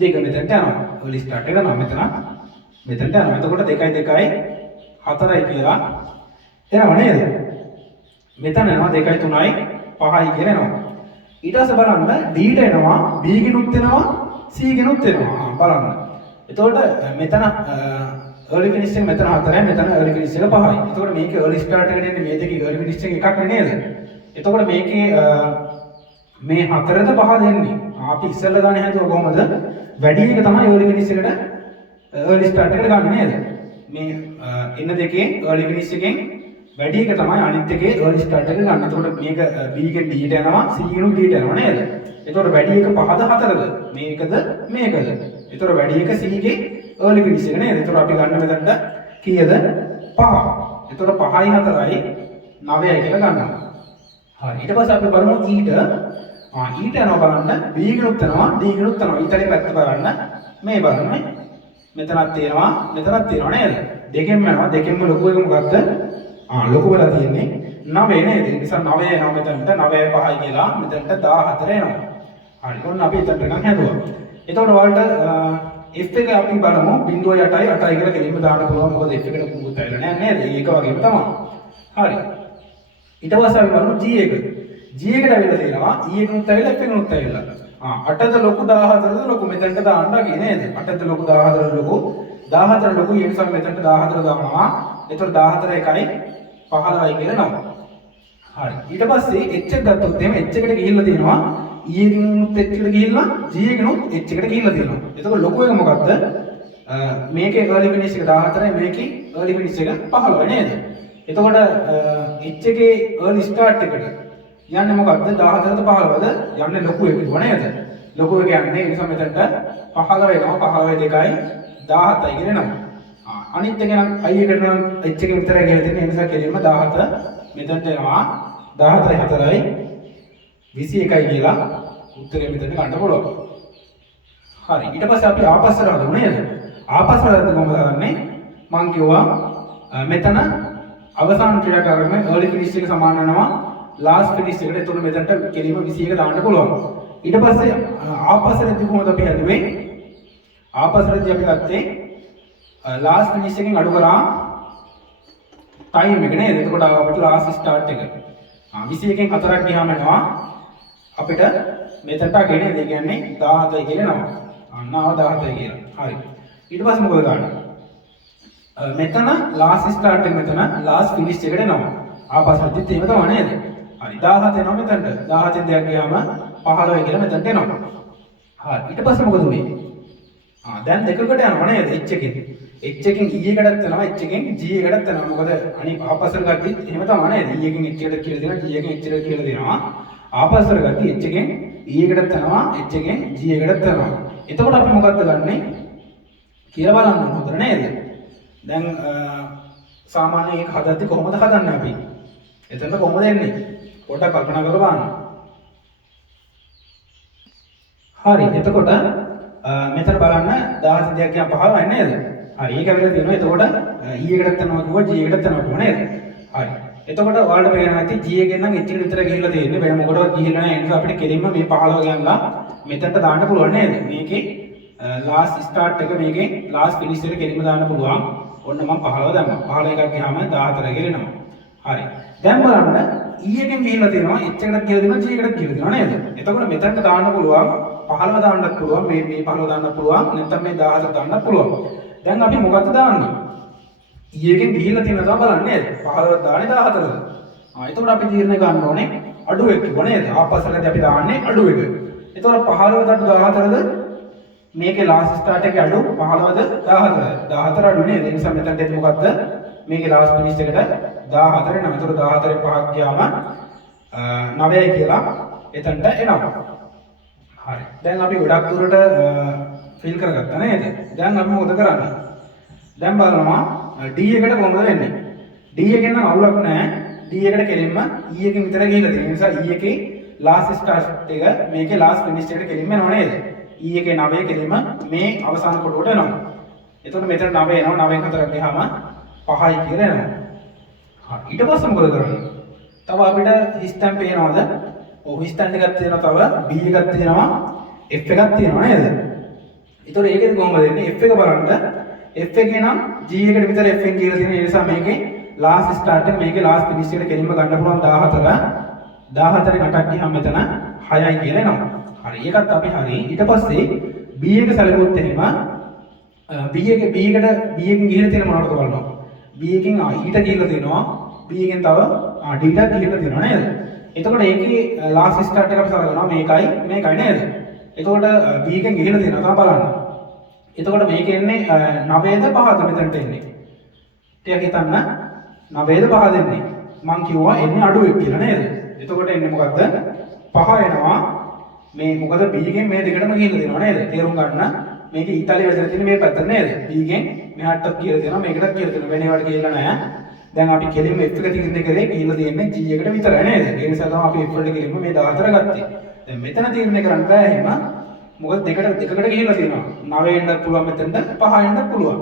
දෙක මෙතනට යනවා. early start එක නම් මෙතනට යනවා. එතකොට 2යි 2යි 4යි කියලා එනවා නේද? මෙතන යනවා 2යි 3යි 5යි කියලා එනවා. ඊට පස්සේ බලන්න D ට එනවා B ගිනුත් එනවා C ගිනුත් එනවා. බලන්න. එතකොට මෙතන early finish එක මෙතන 4යි මෙතන early finish එක 5යි. එතකොට මේකේ early start එකට එන්නේ මේ දෙකේ early finish එක එකක් නේද? එතකොට මේකේ මේ 4ද 5ද එන්නේ. අපි ඉස්සෙල්ලා ගන්න හැදුවා කොහමද? වැඩි එක තමයි early finish එකට early start එකට ගන්න නේද? මේ එන්න දෙකේ early finish එකෙන් වැඩි එක තමයි අනිත් එකේ early start එක ගන්න. එතකොට මේක B ගෙන් D ට යනවා C ගෙන් D ට යනවා නේද? එතකොට වැඩි එක 5ද 4ද? මේකද මේකද? එතකොට වැඩි එක C ගේ early finish එක නේද? එතකොට අපි ගන්න මෙතනට කීයද? 5. එතකොට 5යි 4යි 9යි කියලා ගන්නවා. හරි. ඊට පස්සේ අපි බලමු ඊට යනවා බලන්න B ගෙනුත් යනවා D ගෙනුත් යනවා. ඊතරේ පැත්ත බලන්න මේ බලන්න මෙතනක් තියෙනවා මෙතනක් තියෙනවා නේද? දෙකෙන්ම යනවා දෙකෙන්ම ලොකු එක මොකක්ද? ලොකු වෙලා තියෙන්නේ 9 නේද? ඒ නිසා 9 එනවා මෙතනට 9 5යි කියලා මෙතනට 14 එනවා. හරි. ඔන්න අපි එතනට ගන්න හැදුවා. එතකොට ඔයාලට F එක අපි බලමු 0.8යි 8යි කියලා කෙලින්ම දාන්න පුළුවන්. මොකද F එකට පුරුදු වෙලා නැහැ නේද? ඒක වගේම තමයි. හරි. ඊට පස්සේ අපි බලමු G එක. G එකට ඇවිල්ලා තියෙනවා E එකනුත් ඇවිල්ලා F එකනුත් ඇවිල්ලා. 8ද ලොකු 14ද ලොකු මෙතනට දාන්න ගියේ නේද? 8ද ලොකු 14ද ලොකු 14 ලොකු ඒ නිසා මෙතනට 14 දානවා. එතකොට 14 1යි 15යි කියලා නම. හරි. ඊට පස්සේ h එක ගත්තොත් එහෙම h එකට ගිහිල්ලා තියෙනවා e එකෙනුත් h එකට ගිහිල්ලා g එකෙනුත් h එකට ගිහිල්ලා තියෙනවා. එතකොට ලොකු එක මොකක්ද? මේකේ early finish එක 14යි මේකේ early finish එක 15යි නේද? එතකොට h එකේ early start එකට යන්නේ මොකක්ද? 14ද 15ද යන්නේ ලොකු එක කිව්වා නේද? ලොකු එක යන්නේ ඒ නිසා මෙතනට 15 වෙනවා 15යි 2යි 17යි කියලා එනවා. අනිත් එක නම් i එකට නම් h එක විතරයි කියලා තියෙන්නේ. ඒ නිසා කෙලින්ම 17 මෙතනට එනවා 17යි 4යි 21යි කියලා උත්තරේ මෙතන ගන්න පුළුවන්. හරි. ඊට පස්සේ අපි ආපස්සට හදමු නේද? ආපස්සට හදද්දී කොහොමද කරන්නේ? මම කිව්වා මෙතන අවසාන ක්‍රියාකාරකම early finish එක සමාන වෙනවා last finish එකට. එතකොට මෙතනට කෙලින්ම 21 දාන්න පුළුවන්. ඊට පස්සේ ආපස්සටදී කොහොමද අපි හදුවේ? ආපස්සටදී අපි ගත්තේ last finish එකෙන් අඩු කරා time එක නේද? එතකොට අපිට last start එක 21කින් 4ක් ගියාම එනවා අපිට මෙතනට ගෙනේ ඒ කියන්නේ 17යි කියලා එනවා. අන්න ආව 17යි කියලා. හරි. ඊට පස්සේ මොකද ගන්න? මෙතන last start එක මෙතන last finish එකට එනවා. ආපස්සටදිත් එහෙම තමයි නේද? හරි. 17 එනවා මෙතනට. 17න් දෙයක් ගියාම 15යි කියලා මෙතනට එනවා. හරි. ඊට පස්සේ මොකද වෙන්නේ? දැන් දෙකකට යනවා නේද? h එකෙන්. h එකෙන් e එකටත් යනවා h එකෙන් g එකටත් යනවා. මොකද අනිත් ආපස්සට ගත්තී එහෙම තමයි නේද? e එකෙන් h එකට කියලා දෙනවා g එකෙන් h එකට කියලා දෙනවා. ආපස්සට ගත්තී h එකෙන් e එකටත් යනවා h එකෙන් g එකටත් යනවා. එතකොට අපි මොකක්ද ගන්නෙ කියලා බලන්න හොඳට නේද? දැන් සාමාන්‍යයෙන් ඒක හදද්දී කොහොමද හදන්නේ අපි? එතන කොහොමද එන්නේ? පොඩ්ඩක් කල්පනා කරලා බලන්න. හරි. එතකොට මෙතන බලන්න 17 දෙයක් කියන් 15යි නේද? හරි. ඒක වෙලා තියෙනවා. එතකොට e එකටත් යනවා කිව්වා g එකටත් යනවා කිව්වා නේද? හරි. එතකොට ඔයාලට පේනවා ඇති g එකෙන් නම් h එකට විතර ගිහිල්ලා තියෙන්නේ. වෙන මොකටවත් ගිහිල්ලා නැහැ. ඒ නිසා අපිට කෙලින්ම මේ 15 ගන්නලා මෙතනට දාන්න පුළුවන් නේද? මේකේ last start එක මේකේ last finish එක කෙලින්ම දාන්න පුළුවන්. ඔන්න මම 15 දැම්මා. 15 එකක් ගියාම 14 කියලා එනවා. හරි. දැන් බලන්න e එකෙන් ගිහිල්ලා තියෙනවා h එකටත් ගිහලා තියෙනවා g එකටත් ගිහලා තියෙනවා නේද? එතකොට මෙතනට දාන්න පුළුවන් 15 දාන්නත් පුළුවන් මේ 15 දාන්නත් පුළුවන් නැත්නම් මේ 14 දාන්නත් පුළුවන්. දැන් අපි මොකක්ද දාන්නේ? e එකෙන් ගිහිල්ලා තියෙනවා බලන්න නේද? 15 දාන්නේ 14ද? එතකොට අපි තීරණය ගන්න ඕනේ අඩු එක කිව්ව නේද? ආපස්සටදී අපි දාන්නේ අඩු එක. එතකොට 15ට 14ද මේකේ ලාස්ට් ස්ටාර්ට් එකේ අඩු 15ද 14ද 14 අඩු නේද? ඒ නිසා මෙතනට එන්නේ මොකද්ද? මේකේ ලාස්ට් ෆිනිෂ් එකට 14 නම. ඒතර 14 5ක් ගියාම 9යි කියලා එතනට එනවා. හරි. දැන් අපි ගොඩක් දුරට ෆිල් කරගත්තා නේද? දැන් අපි මොකද කරන්නේ? දැන් බලනවා D එකට කොහොමද වෙන්නේ? D එකෙන් නම් අවුලක් නැහැ. D එකට කෙලින්ම E එකෙන් විතර ගිහිල්ලා තියෙන නිසා E එකේ ලාස්ට් ස්ටාර්ට් එක මේකේ ලාස්ට් ෆිනිෂ් එකට කෙලින්ම එනවා නේද? E එකේ 9 කෙලින්ම මේ අවසාන කොටුවට එනවා. එතකොට මෙතන 9 එනවා. 9න් 4ක් ගියාම 5යි කියලා එනවා. හරි. ඊට පස්සේ මොකද කරන්නේ? තව අපිට හිස්ටම් පේනවද? ඔව් හිස්ටම් එකක් තියෙනවා. තව B එකක් තියෙනවා. F එකක් තියෙනවා නේද? ඒතකොට ඒකෙන් කොහොමද වෙන්නේ? F එක බලන්න. F එකේ නම් G එකට විතර F එක කියලා තියෙන නිසා මේකේ ලාස්ට් ස්ටාර්ට් එක මේකේ ලාස්ට් ෆිනිෂ් එකට කෙලින්ම ගන්න පුළුවන් 14. 14න් 8ක් ගියාම මෙතන 6යි කියලා එනවා. හරි. ඒකත් අපි හරි. ඊට පස්සේ B එක සැලකුවොත් එහෙම B එකෙන් ගිහින් තියෙන මොනවද බලනවා. B එකෙන් ඊට ගිහිල්ලා තියෙනවා. B එකෙන් තව D ට ගිහිල්ලා තියෙනවා නේද? එතකොට ඒකේ ලාස්ට් ස්ටාර්ට් එක අපි සලකනවා මේකයි නේද? එතකොට B එකෙන් ගිහිල්ලා තියෙනවා තමයි බලන්න. එතකොට මේක එන්නේ 9ද 5ද මෙතනට එන්නේ. ටිකක් හිතන්න 9ද 5ද එන්නේ. මං කිව්වා එන්නේ අඩුවෙක් කියලා නේද? එතකොට එන්නේ මොකද්ද? 5 එනවා. මේ මොකද B එකෙන් මේ දෙකටම ගිහිල්ලා තියෙනවා නේද? තේරුම් ගන්න. මේක ඊතාලිය වැදලා තියෙන මේ පැත්ත නේද? B එකෙන් මෙහාටත් කියලා තියෙනවා මේකටත් කියලා තියෙනවා. වෙන ඒවාට කියලා නැහැ. දැන් අපි කෙලින්ම F එක තියන්නේ කරේ ගිහිල්ලා තියෙන්නේ G එකට විතරයි නේද? ඒ නිසා තමයි අපි F වලට කෙලින්ම මේ 14 ගත්තේ. දැන් මෙතන තීරණය කරන්න බෑ එහෙම. මොකද දෙකට ගිහිල්ලා තියෙනවා. 9 එන්නත් පුළුවන් මෙතනට 5 එන්නත් පුළුවන්.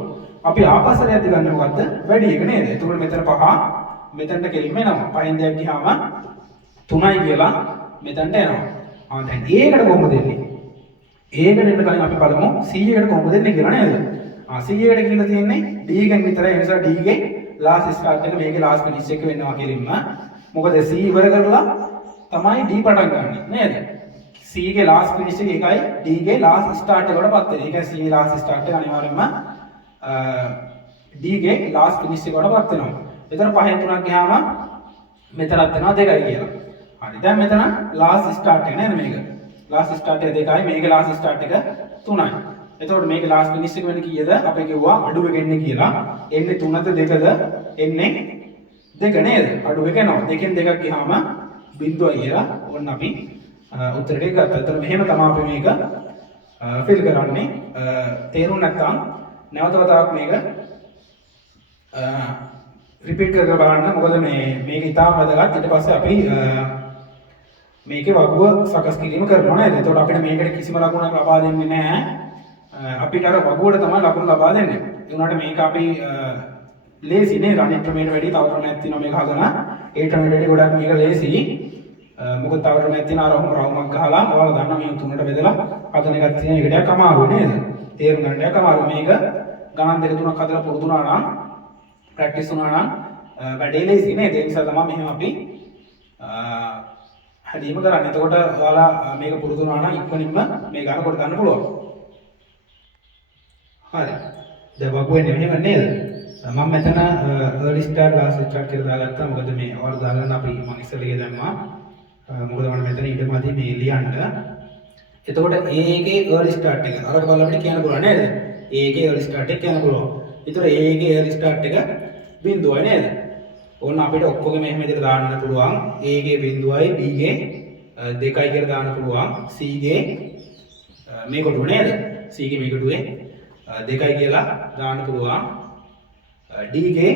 අපි ආපස්සට යද්දි ගන්න මොකද්ද? වැඩි එක නේද? එතකොට මෙතන 5 මෙතනට කෙලින්ම එනවා. 5න් දෙයක් ගියාම 3යි කියලා මෙතනට එනවා. දැන් A එකට කොහොමද දෙන්නේ? A එකට එන්න කලින් අපි බලමු C එකට කොහොමද දෙන්නේ කියලා නේද? C එකට ගිහිල්ලා තියෙන්නේ D එකෙන් විතරයි. ඒ නිසා D ගේ ලාස්ට් ස්ටාර්ට් එක මේකේ ලාස්ට් ෆිනිෂ් එක වෙනවා කෙලින්ම. මොකද C ඉවර කරලා තමයි D පටන් ගන්න නේද? C ගේ ලාස්ට් ෆිනිෂ් එක එකයි D ගේ ලාස්ට් ස්ටාර්ට් එකකට පත් වෙනවා. ඒ කියන්නේ C ගේ ලාස්ට් ස්ටාර්ට් එක අනිවාර්යයෙන්ම D ගේ ලාස්ට් ෆිනිෂ් එකකට පත් වෙනවා. එතන 5න් 3ක් ගියාම මෙතනත් එනවා 2යි කියලා. හරි. දැන් මෙතන ලාස්ට් ස්ටාර්ට් එක නේද මේක? ලාස්ට් ස්ටාර්ට් එක 2යි මේකේ ලාස්ට් ස්ටාර්ට් එක 3යි. එතකොට මේකේ ලාස්ට් ෆිනිෂ් එක වෙන්නේ කීයද? අපි කිව්වා අඩු එක එන්නේ කියලා. එන්නේ 3ද 2ද? එන්නේ 2 නේද? අඩු එක එනවා. 2කින් 2ක් ගියාම බිඳුවයි කියලා ඕන්න අපි උත්තරේ ගත්තා. එතන මෙහෙම තමයි අපි මේක ෆිල් කරන්නේ. තේරුම් නැත්නම් නැවත වතාවක් මේක රිපීට් කරලා බලන්න. මොකද මේක ඉතාම වැදගත්. ඊට පස්සේ අපි මේකේ වගුව සකස් කිරීම කරනවා නේද? එතකොට අපිට මේකට කිසිම ලකුණක් ලබා දෙන්නේ නැහැ. අපිට අර වගුවට තමයි ලකුණු ලබා දෙන්නේ. ඒ වුණාට මේක අපි ලේසි නේද? අනිත් ක්‍රමයට වැඩි තව ක්‍රමයක් තියෙනවා මේක හදන. ඒ ක්‍රමයට වැඩි ගොඩක් මේක ලේසි. මොකද තව ක්‍රමයක් තියෙනවා අර රවුමක් ගහලා ඔයාලා දන්නවා මේ තුනට බෙදලා හදන එකක් තියෙන එක ටිකක් අමාරු නේද? තේරුම් ගන්න ටිකක් අමාරු. මේක ගණන් දෙක තුනක් හදලා පුරුදු වුණා නම් ප්‍රැක්ටිස් වුණා නම් වැඩේ ලේසි නේද? ඒ නිසා තමයි මෙහෙම අපි හැදීම කරන්නේ. එතකොට ඔයාලා මේක පුරුදු වුණා නම් ඉක්මනින්ම මේ ගණන කොට ගන්න පුළුවන්. හරි. දැන් වගුවේ මෙහෙම නේද? මම මෙතන early start last start කියලා දාගත්තා. මොකද මේ ඔයාලා දාගන්න අපි මම ඉස්සෙල්ලා දැම්මා. මොකද මම මෙතන ඊටමදී මේ ලියන්න. එතකොට A එකේ early start එක. අරකට බලලා අපිට කියන්න පුළුවන් නේද? A එකේ early start එක කියන්න පුළුවන්. ඒතර A එකේ early start එක බිඳුවයි නේද? ඕන්න අපිට ඔක්කොගෙම මෙහෙම විදිහට දාන්න පුළුවන්. A ගේ බිඳුවයි B ගේ 2යි කියලා දාන්න පුළුවන්. C ගේ මේ කොටුව නේද? C ගේ මේ කොටුවේ 2යි කියලා දාන්න පුළුවන්. D ගේ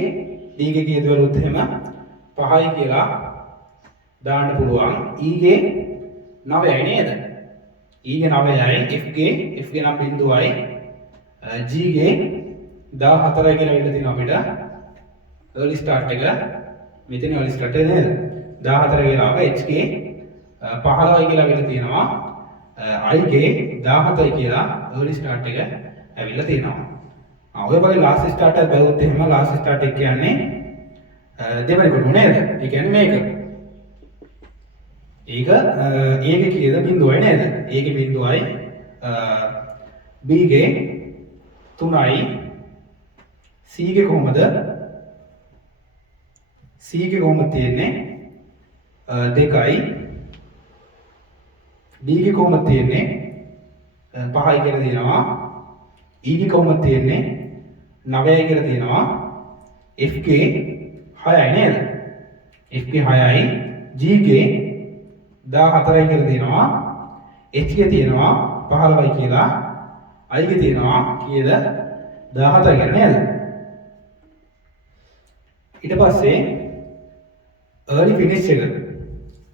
කීයද වලුත් එහෙම 5යි කියලා දාන්න පුළුවන්. E ගේ 9යි නේද? E ගේ 9යි. F ගේ නම් බිඳුවයි. G ගේ 14යි කියලා වෙන්න තියෙනවා අපිට. early start එක මෙතන early start එක නේද? 14 කියලා ආව. H ගේ 15යි කියලා වෙන්න තියෙනවා. I ගේ 17යි කියලා early start එක ඇවිල්ලා තියෙනවා. ඔය වගේ last start එක බැලුවොත් එහෙම last start එක කියන්නේ දෙවෙනි කොටුව නේද? ඒ කියන්නේ මේක. ඒක A ගේ කීයද? බිඳුවයි නේද? A ගේ බිඳුවයි. B ගේ 3යි. C ගේ කොහොමද? C ගේ කොහොමද තියෙන්නේ? 2යි. D ගේ කොහොමද තියෙන්නේ? 5යි කියලා තියෙනවා. E ගේ කොහොමද තියෙන්නේ 9යි කියලා තියෙනවා. F ගේ 6යි නේද? F ගේ 6යි, G ගේ 14යි කියලා තියෙනවා. H ගේ තියෙනවා 15යි කියලා. I ගේ තියෙනවා කීයද 17 කියලා නේද? ඊට පස්සේ early finish එක.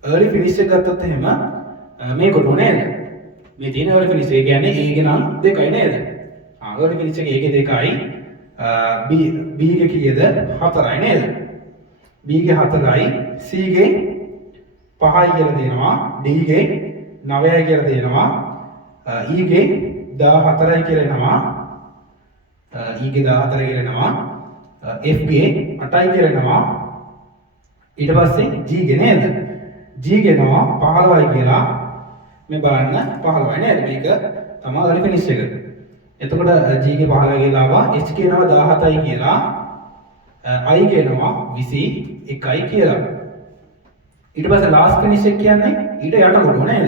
early finish එක ගත්තොත් එහෙම මේ කොටුව නේද? මේ තියෙන early finish එක කියන්නේ A ගේ නම් 2යි නේද? early finish එක A ගේ 2යි. B ගේ කීයද 4යි නේද? B ගේ 4යි, C ගේ 5යි කියලා දෙනවා, D ගේ 9යි කියලා දෙනවා, E ගේ 14යි කියලා එනවා, E ගේ 14යි කියලා එනවා, F ගේ 8යි කියලා එනවා. ඊට පස්සේ G ගේ නේද? G ගේ එනවා 15යි කියලා. මේ බලන්න 15යි නේද? මේක තමයි early finish එක. එතකොට G ගේ 15යි කියලා ආවා, H ගේ එනවා 17යි කියලා, I ගේ එනවා 21යි කියලා. ඊට පස්සේ last finish එක කියන්නේ ඊට යට කොටුව නේද?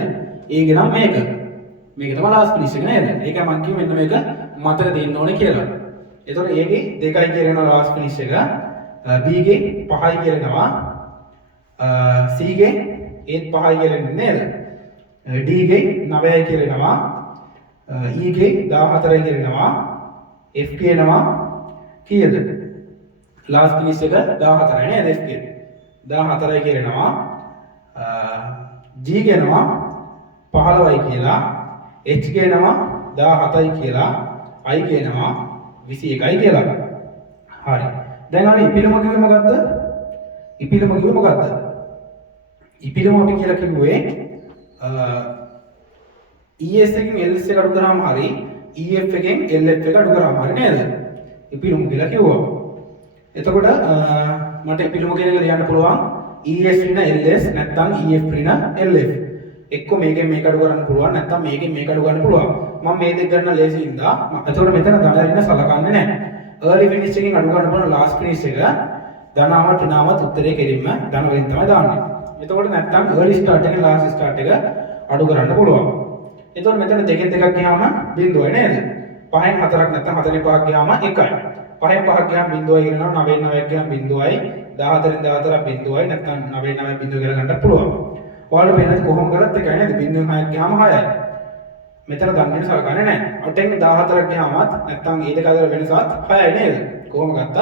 A ගේ නම් මේක. මේක තමයි last finish එක නේද? ඒකයි මම කිව්වේ මෙන්න මේක මතක තියෙන්න ඕනේ කියලා. එතකොට A ගේ 2යි කියලා එනවා last finish එක. B ගේ 5යි කියලා එනවා. C ගේ ඒත් 5යි කියලා එන්නේ නේද? D ගේ 9යි කියලා එනවා. E ගේ 14යි කියලා එනවා. F ගේ එනවා කීයද? last finish එක 14යි නේද? F ගේ 14යි කියලා එනවා. G ගේ එනවා 15යි කියලා. H ගේ එනවා 17යි කියලා. I ගේ එනවා 21යි කියලා. හරි. දැන් අපි ඉපිලම කිව්වේ මොකද්ද? ඉපිලම කිව්වේ මොකද්ද? ඉපිලම අපි කියලා කිව්වේ ES එකෙන් LS එක අඩු කරාම හරි EF එකෙන් LF එක අඩු කරාම හරි නේද? ඉපිලම කියලා කිව්වා. එතකොට මට ඉපිලම කියන එක ලියන්න පුළුවන් ES ඍණ LS නැත්නම් EF ඍණ LF. එක්ක මේකෙන් මේක අඩු කරන්න පුළුවන් නැත්නම් මේකෙන් මේක අඩු කරන්න පුළුවන්. මම මේ දෙක ගන්න ලේසි ඉඳා. එතකොට මෙතන ධන ඍණ සලකන්නේ නැහැ. early finish එකෙන් අඩු කරන්න පුළුවන් last finish එක ධනවත් ඍණවත් උත්තරේ කෙලින්ම ධන වලින් තමයි දාන්නේ. එතකොට නැත්නම් early start එකෙන් last start එක අඩු කරන්න පුළුවන්. එතකොට මෙතන දෙකෙන් දෙකක් ගියාම බිඳුවයි නේද? 5න් 4ක් නැත්නම් 4න් 5ක් ගියාම 1යි. 5න් 5ක් ගියාම බිඳුවයි කියනවා 9න් 9ක් ගියාම බිඳුවයි 14න් 14ක් බිඳුවයි නැත්නම් 9න් 9ක් බිඳුව කියලා ගන්නත් පුළුවන්. ඔයාලා පේනද කොහොම කරත් එකයි නේද? බිඳුවෙන් 6ක් ගියාම 6යි. මෙතන ගන්න සලකන්නේ නැහැ. 8න් 14ක් ගියාමත් නැත්නම් ඒ දෙක අතර වෙනසත් 6යි නේද? කොහොම ගත්තත්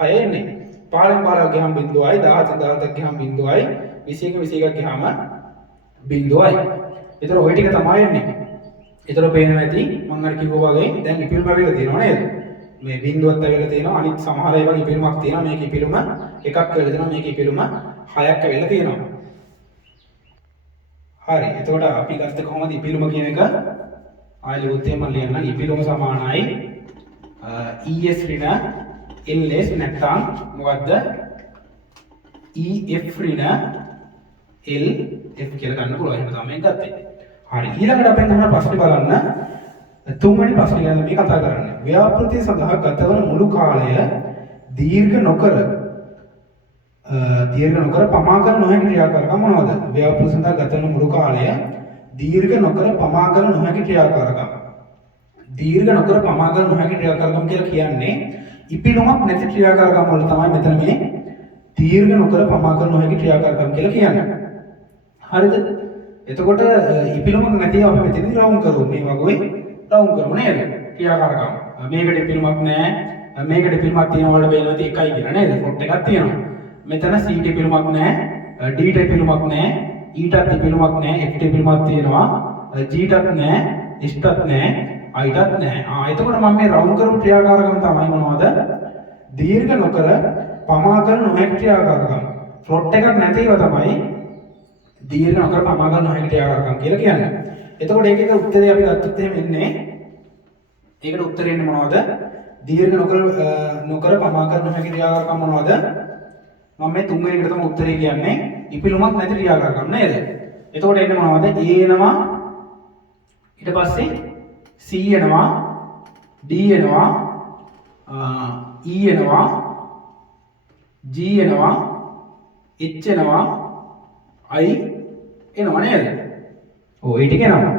6යි එන්නේ. 15න් 15ක් ගියාම බිඳුවයි 17න් 17ක් ගියාම බිඳුවයි 21න් 21ක් ගියාම බිඳුවයි. ඒතර ওই ටික තමයි එන්නේ. ඒතර පේනවා ඇති මම අර කිව්වා වගේ දැන් ඉපිලුම ඇවිල්ලා තියෙනවා නේද? මේ බිඳුවත් ඇවිල්ලා තියෙනවා අනිත් සමහර ඒවා ඉපිලුමක් තියෙනවා මේක ඉපිලුම එකක් වෙලා තියෙනවා මේක ඉපිලුම 6ක් ඇවිල්ලා තියෙනවා. හරි. එතකොට අපි ගත්ත කොහොමද ඉපිලුම කියන එක ආයෙ ලියුත්තේ මම ලියන්නම් ඉපිලුම සමානයි ES ඍණ LS නැත්නම් මොකද්ද EF ඍණ LF කියලා ගන්න පුළුවන්. එහෙම තමයි ගත්තේ. හරි. ඊළඟට අපෙන් අහන ප්‍රශ්නේ බලන්න. තුන්වෙනි ප්‍රශ්නේ ගැන මේ කතා කරන්නේ. ව්‍යාපෘතිය සඳහා ගතවන මුළු කාලය දීර්ඝ නොකර පමා කර නොහැකි ක්‍රියාකාරකම් මොනවද? ව්‍යාපෘතිය සඳහා ගතවන මුළු කාලය දීර්ඝ නොකර පමා කර නොහැකි ක්‍රියාකාරකම්. දීර්ඝ නොකර පමා කර නොහැකි ක්‍රියාකාරකම් කියලා කියන්නේ ඉපිලුමක් නැති ක්‍රියාකාරකම් වල තමයි මෙතන මේ දීර්ඝ නොකර පමා කර නොහැකි ක්‍රියාකාරකම් කියලා කියන්නේ. හරිද? එතකොට ඉපිලුමක් නැතිව අපි මෙතනදී රවුම් කරමු. මේ වගේ රවුම් කරමු නේද? ක්‍රියාකාරකම්. මේකට ඉපිලුමක් නැහැ. මේකට ඉපිලුමක් තියෙනවා වල වෙනවා 1යි කියලා නේද? ෆොට් එකක් තියෙනවා. මෙතන C ට ඉපිලුමක් නැහැ. D ට ඉපිලුමක් නැහැ. E ටත් ඉපිලුමක් නැහැ. F ට ඉපිලුමක් තියෙනවා. G ටත් නැහැ. H ටත් නැහැ. I ටත් නැහැ. එතකොට මම මේ රවුම් කරපු ක්‍රියාකාරකම් තමයි මොනවද? දීර්ඝ නොකර පමා කර නොහැකි ක්‍රියාකාරකම්. ෆොට් එකක් නැතිව තමයි දීර්ඝ නොකර පමා කර නොහැකි ක්‍රියාකාරකම් කියලා කියන්නේ. එතකොට ඒකේ උත්තරේ අපි ගත්තොත් එහෙම ඉන්නේ. ඒකට උත්තරේ ඉන්නේ මොනවද? දීර්ඝ නොකර පමා කර නොහැකි ක්‍රියාකාරකම් මොනවද? මම මේ තුන්වෙනි එකට තමයි උත්තරේ කියන්නේ. ඉපිලුමක් නැති ක්‍රියාකාරකම් නේද? එතකොට එන්නේ මොනවද? A එනවා. ඊට පස්සේ C එනවා. D එනවා. E එනවා. G එනවා. H එනවා. I එනවා නේද? ඔව් ඒ ටික එනවා.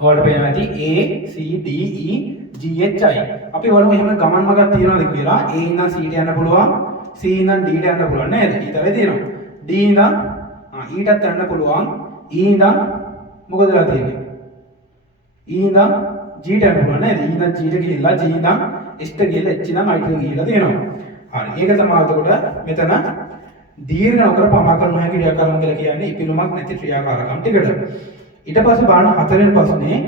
ඔයාලට පේනවා ඇති A C D E G H I. අපි බලමු එහෙම ගමන් මගක් තියනවාද කියලා. A ඉඳන් C ට යන්න පුළුවන්. C ඉඳන් D ට යන්න පුළුවන් නේද? ඊතරේ තියෙනවා. D ඉඳන් E ටත් යන්න පුළුවන්. E ඉඳන් මොකද වෙලා තියෙන්නේ? E ඉඳන් G ට යන්න පුළුවන් නේද? E ඉඳන් G ට ගිහිල්ලා G ඉඳන් S ට ගිහිල්ලා H ඉඳන් I ට ගිහිල්ලා තියෙනවා. හරි. ඒක තමයි එතකොට මෙතන දීර්ඝ නොකර පමා කරන හැකි ක්‍රියාකාරකම් කියලා කියන්නේ ඉපිලුමක් නැති ක්‍රියාකාරකම් ටිකට. ඊට පස්සේ බලන්න හතරෙන් පස්සේ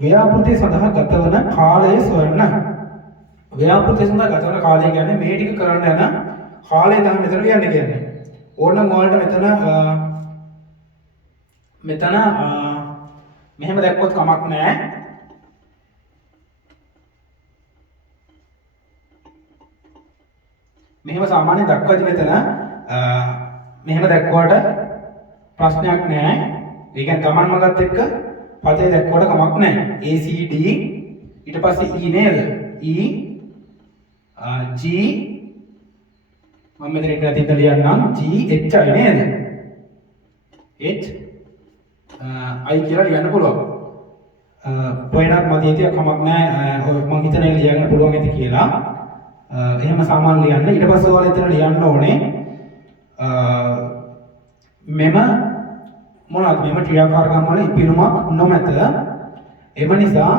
ව්‍යාපෘතිය සඳහා ගතවන කාලය සොයන්න. ව්‍යාපෘතිය සඳහා ගතවන කාලය කියන්නේ මේ ටික කරන්න යන කාලය තමයි මෙතන ලියන්න කියන්නේ. ඕනනම් ඔයාලට මෙතන මෙහෙම දැක්කොත් කමක් නැහැ. මෙහෙම සාමාන්‍යයෙන් දක්වද්දි මෙතන මෙහෙම දැක්වුවාට ප්‍රශ්නයක් නැහැ. ඒ කියන්නේ ගමන් මගත් එක්ක පදේ දැක්වුවට කමක් නැහැ. A C D ඊට පස්සේ E නේද? E G මම මෙතන ඉඳලා තියලා ලියන්නම් G H I නේද? H I කියලා ලියන්න පුළුවන්. පොයින්ට් මැදියේදී කමක් නැහැ. මම හිතන්නේ ලියන්න පුළුවන් ඇති කියලා. එහෙම සාමාන්‍ය ලියන්න. ඊට පස්සේ ඔයාලා එතන ලියන්න ඕනේ මෙම මොනවද මෙම ක්‍රියාකාරකම් වල ඉපිරුමක් නොමැත. එම නිසා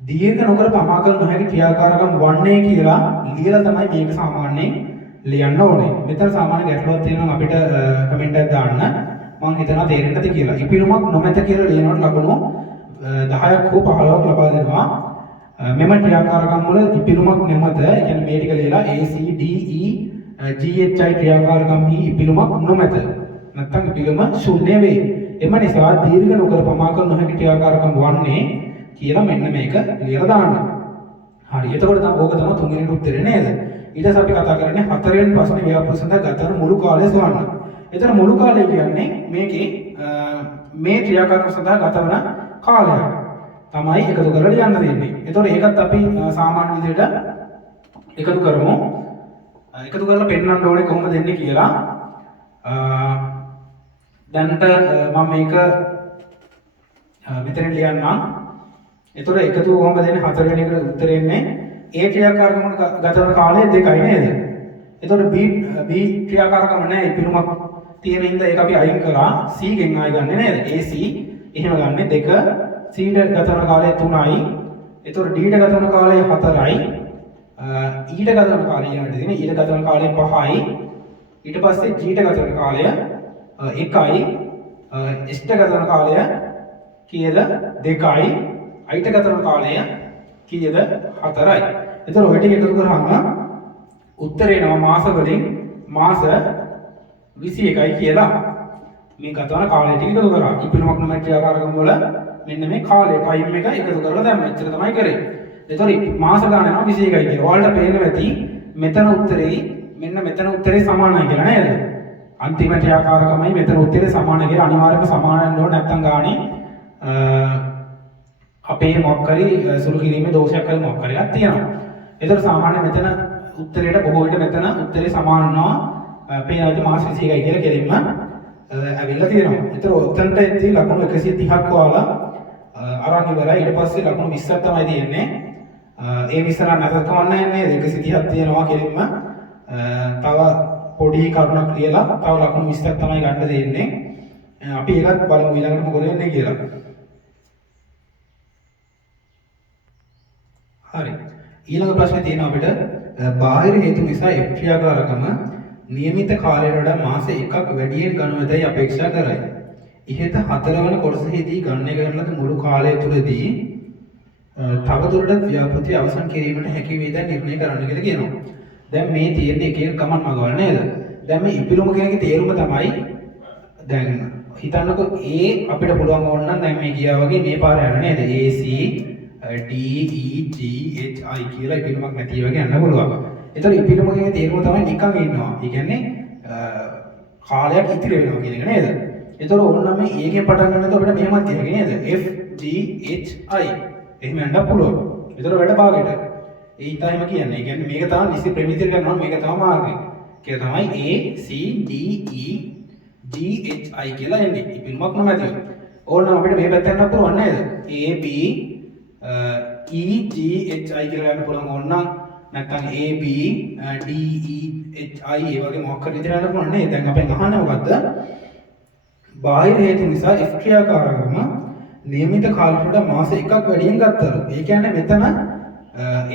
දීර්ඝ නොකර පමා කළ නොහැකි ක්‍රියාකාරකම් වන්නේ කියලා ලියලා තමයි මේක සාමාන්‍යයෙන් ලියන්න ඕනේ. මෙතන සාමාන්‍ය ගැටලුවක් තියෙනවා අපිට කමෙන්ට් එකක් දාන්න. මම හිතනවා තේරෙන්නේ නැති කියලා. ඉපිරුමක් නොමැත කියලා ලියනකොට ලකුණු 10ක් හෝ 15ක් ලබා දෙනවා. මෙම ක්‍රියාකාරකම් වල ඉපිරුමක් නැමත, ඒ කියන්නේ මේ ටික ලියලා A C D E G H I ක්‍රියාකාරකම් හි ඉපිරුමක් නොමැත. නැත්නම් ඉපිරුම ශූන්‍ය වේ. එම නිසා දීර්ඝ නොකර පමා කළ නොහැකි ක්‍රියාකාරකම් වන්නේ කියලා මෙන්න මේක ලියලා දාන්න. හරි. එතකොට ඕක තමයි තුන්වෙනි උත්තරේ නේද? ඊට පස්සේ අපි කතා කරන්නේ හතරවෙනි ප්‍රශ්නේ ව්‍යාපෘති සඳහා ගතවන මුළු කාලය සොයන්න. එතන මුළු කාලය කියන්නේ මේකේ මේ ක්‍රියාකාරකම් සඳහා ගතවන කාලය තමයි එකතු කරලා ලියන්න දෙන්නේ. එතකොට ඒකත් අපි සාමාන්‍ය විදිහට එකතු කරමු. එකතු කරලා පෙන්නන්න ඕනේ කොහොමද දෙන්නේ කියලා. දැනට මම මේක මෙතන ලියන්නම්. එතකොට එකතු කොහොමද දෙන්නේ? හතරවෙනි එකට උත්තරේ එන්නේ A ක්‍රියාකාරකම ගතවන කාලය 2යි නේද? එතකොට B ක්‍රියාකාරකම නැහැ. ඉපිරුමක් තියෙන හින්දා ඒක අපි අයින් කරා. C ගෙන් ආයෙ ගන්නෙ නේද? AC එහෙම ගන්නෙ 2. C ට ගතවන කාලය 3යි. එතකොට D ට ගතවන කාලය 4යි. E ට ගතවන කාලය ඊළඟට තියෙන. E ට ගතවන කාලය 5යි. ඊට පස්සේ G ට ගතවන කාලය 1යි. S ට ගතවන කාලය කීයද? 2යි. I ට ගතවන කාලය කීයද? 4යි. එතකොට ඔය ටික එකතු කරාම උත්තරේ එනවා මාස වලින් මාස 21යි කියලා. මේ ගතවන කාලය ටික එකතු කරා. ඉපිරුමක් නොමැති ක්‍රියාකාරකම් වල මෙන්න මේ කාලය ටයිම් එක එකතු කරලා දැම්ම. එච්චර තමයි කරේ. එතකොට මාස ගාන යනවා 21යි කියලා. ඔයාලට පේනවා ඇති මෙතන උත්තරේ මෙන්න මෙතන උත්තරේ සමානයි කියලා නේද? අන්තිම ක්‍රියාකාරකමයි මෙතන උත්තරේ සමාන කියලා අනිවාර්යයෙන්ම සමාන වෙන්න ඕන. නැත්නම් ගානේ අපේ මොකක් හරි සුළු කිරීමේ දෝෂයක් හරි මොකක් හරි එකක් තියෙනවා. ඒතර සාමාන්‍ය මෙතන උත්තරේට බොහෝ විට මෙතන උත්තරේ සමාන වෙනවා. පේනවා ඉතින් මාස 21යි කියලා කෙලින්ම ඇවිල්ලා තියෙනවා. ඒතර උත්තරට ඇති ලකුණු 130ක් ඔයාලා අරන් ඉවරයි. ඊට පස්සේ ලකුණු 20ක් තමයි තියෙන්නේ. ඒ 20 නැතත් කවන්නේ නේද? 130ක් තියෙනවා කෙලින්ම. තව පොඩි කරුණක් ලියලා තව ලකුණු 20ක් තමයි ගන්න දෙන්නේ. අපි ඒකත් බලමු ඊළඟට මොකද වෙන්නේ කියලා. හරි. ඊළඟ ප්‍රශ්නේ තියෙනවා අපිට බාහිර හේතු නිසා F ක්‍රියාකාරකම નિયમિત කාලයට වඩා මාස 1ක් වැඩියෙන් ගන්නවදයි අපේක්ෂා කරයි. ඉහත හතරවන කොටසෙහිදී ගණනය කරන ලද මුළු කාලය තුලදී තවදුරටත් ව්‍යාපෘතිය අවසන් කිරීමට හැකි වේද නිර්ණය කරන්න කියලා කියනවා. දැන් මේ තියෙන එක එක ගමන් මගවල නේද? දැන් මේ ඉපිරුම කියන එකේ තේරුම තමයි දැන් හිතන්නකො A අපිට පුළුවන් ඕන නම් දැන් මේ ගියා වගේ මේ පාර යන නේද? AC D E G H I කියලා ඉපිරුමක් නැති වගේ යන්න පුළුවන්. ඒතර ඉපිරුම කියන තේරුම තමයි නිකන් ඉන්නවා. ඒ කියන්නේ කාලයක් ඉතිරි වෙනවා කියන එක නේද? ඒතර ඕනනම් මේ A ගෙන් පටන් ගන්නකොට අපිට මෙහෙමත් තියෙන්නේ නේද? F G H I එහෙම යන්න පුළුවන්. ඒතර වැඩ භාගයට ඒ ඉතාලම කියන්නේ. ඒ කියන්නේ මේක තමයි නිසි ප්‍රමිතිය කරනවා මේක තමයි මාර්ගය. ඒක තමයි A C D E G H I කියලා එන්නේ. ඉපිරුමක් නොමැතිව. ඕනනම් අපිට මේ පැත්ත යන්න පුළුවන් නේද? A B E G H I කියලා යන්න පුළුවන් ඕනනම් නැත්නම් A B D E H I ඒ වගේ මොකක් හරි විදිහට යන්න පුළුවන් නේද? දැන් අපෙන් අහන්නේ මොකද්ද? බාහිර හේතු නිසා F ක්‍රියාකාරකම නියමිත කාලයට වඩා මාස 1ක් වැඩියෙන් ගත්තලු. ඒ කියන්නේ මෙතන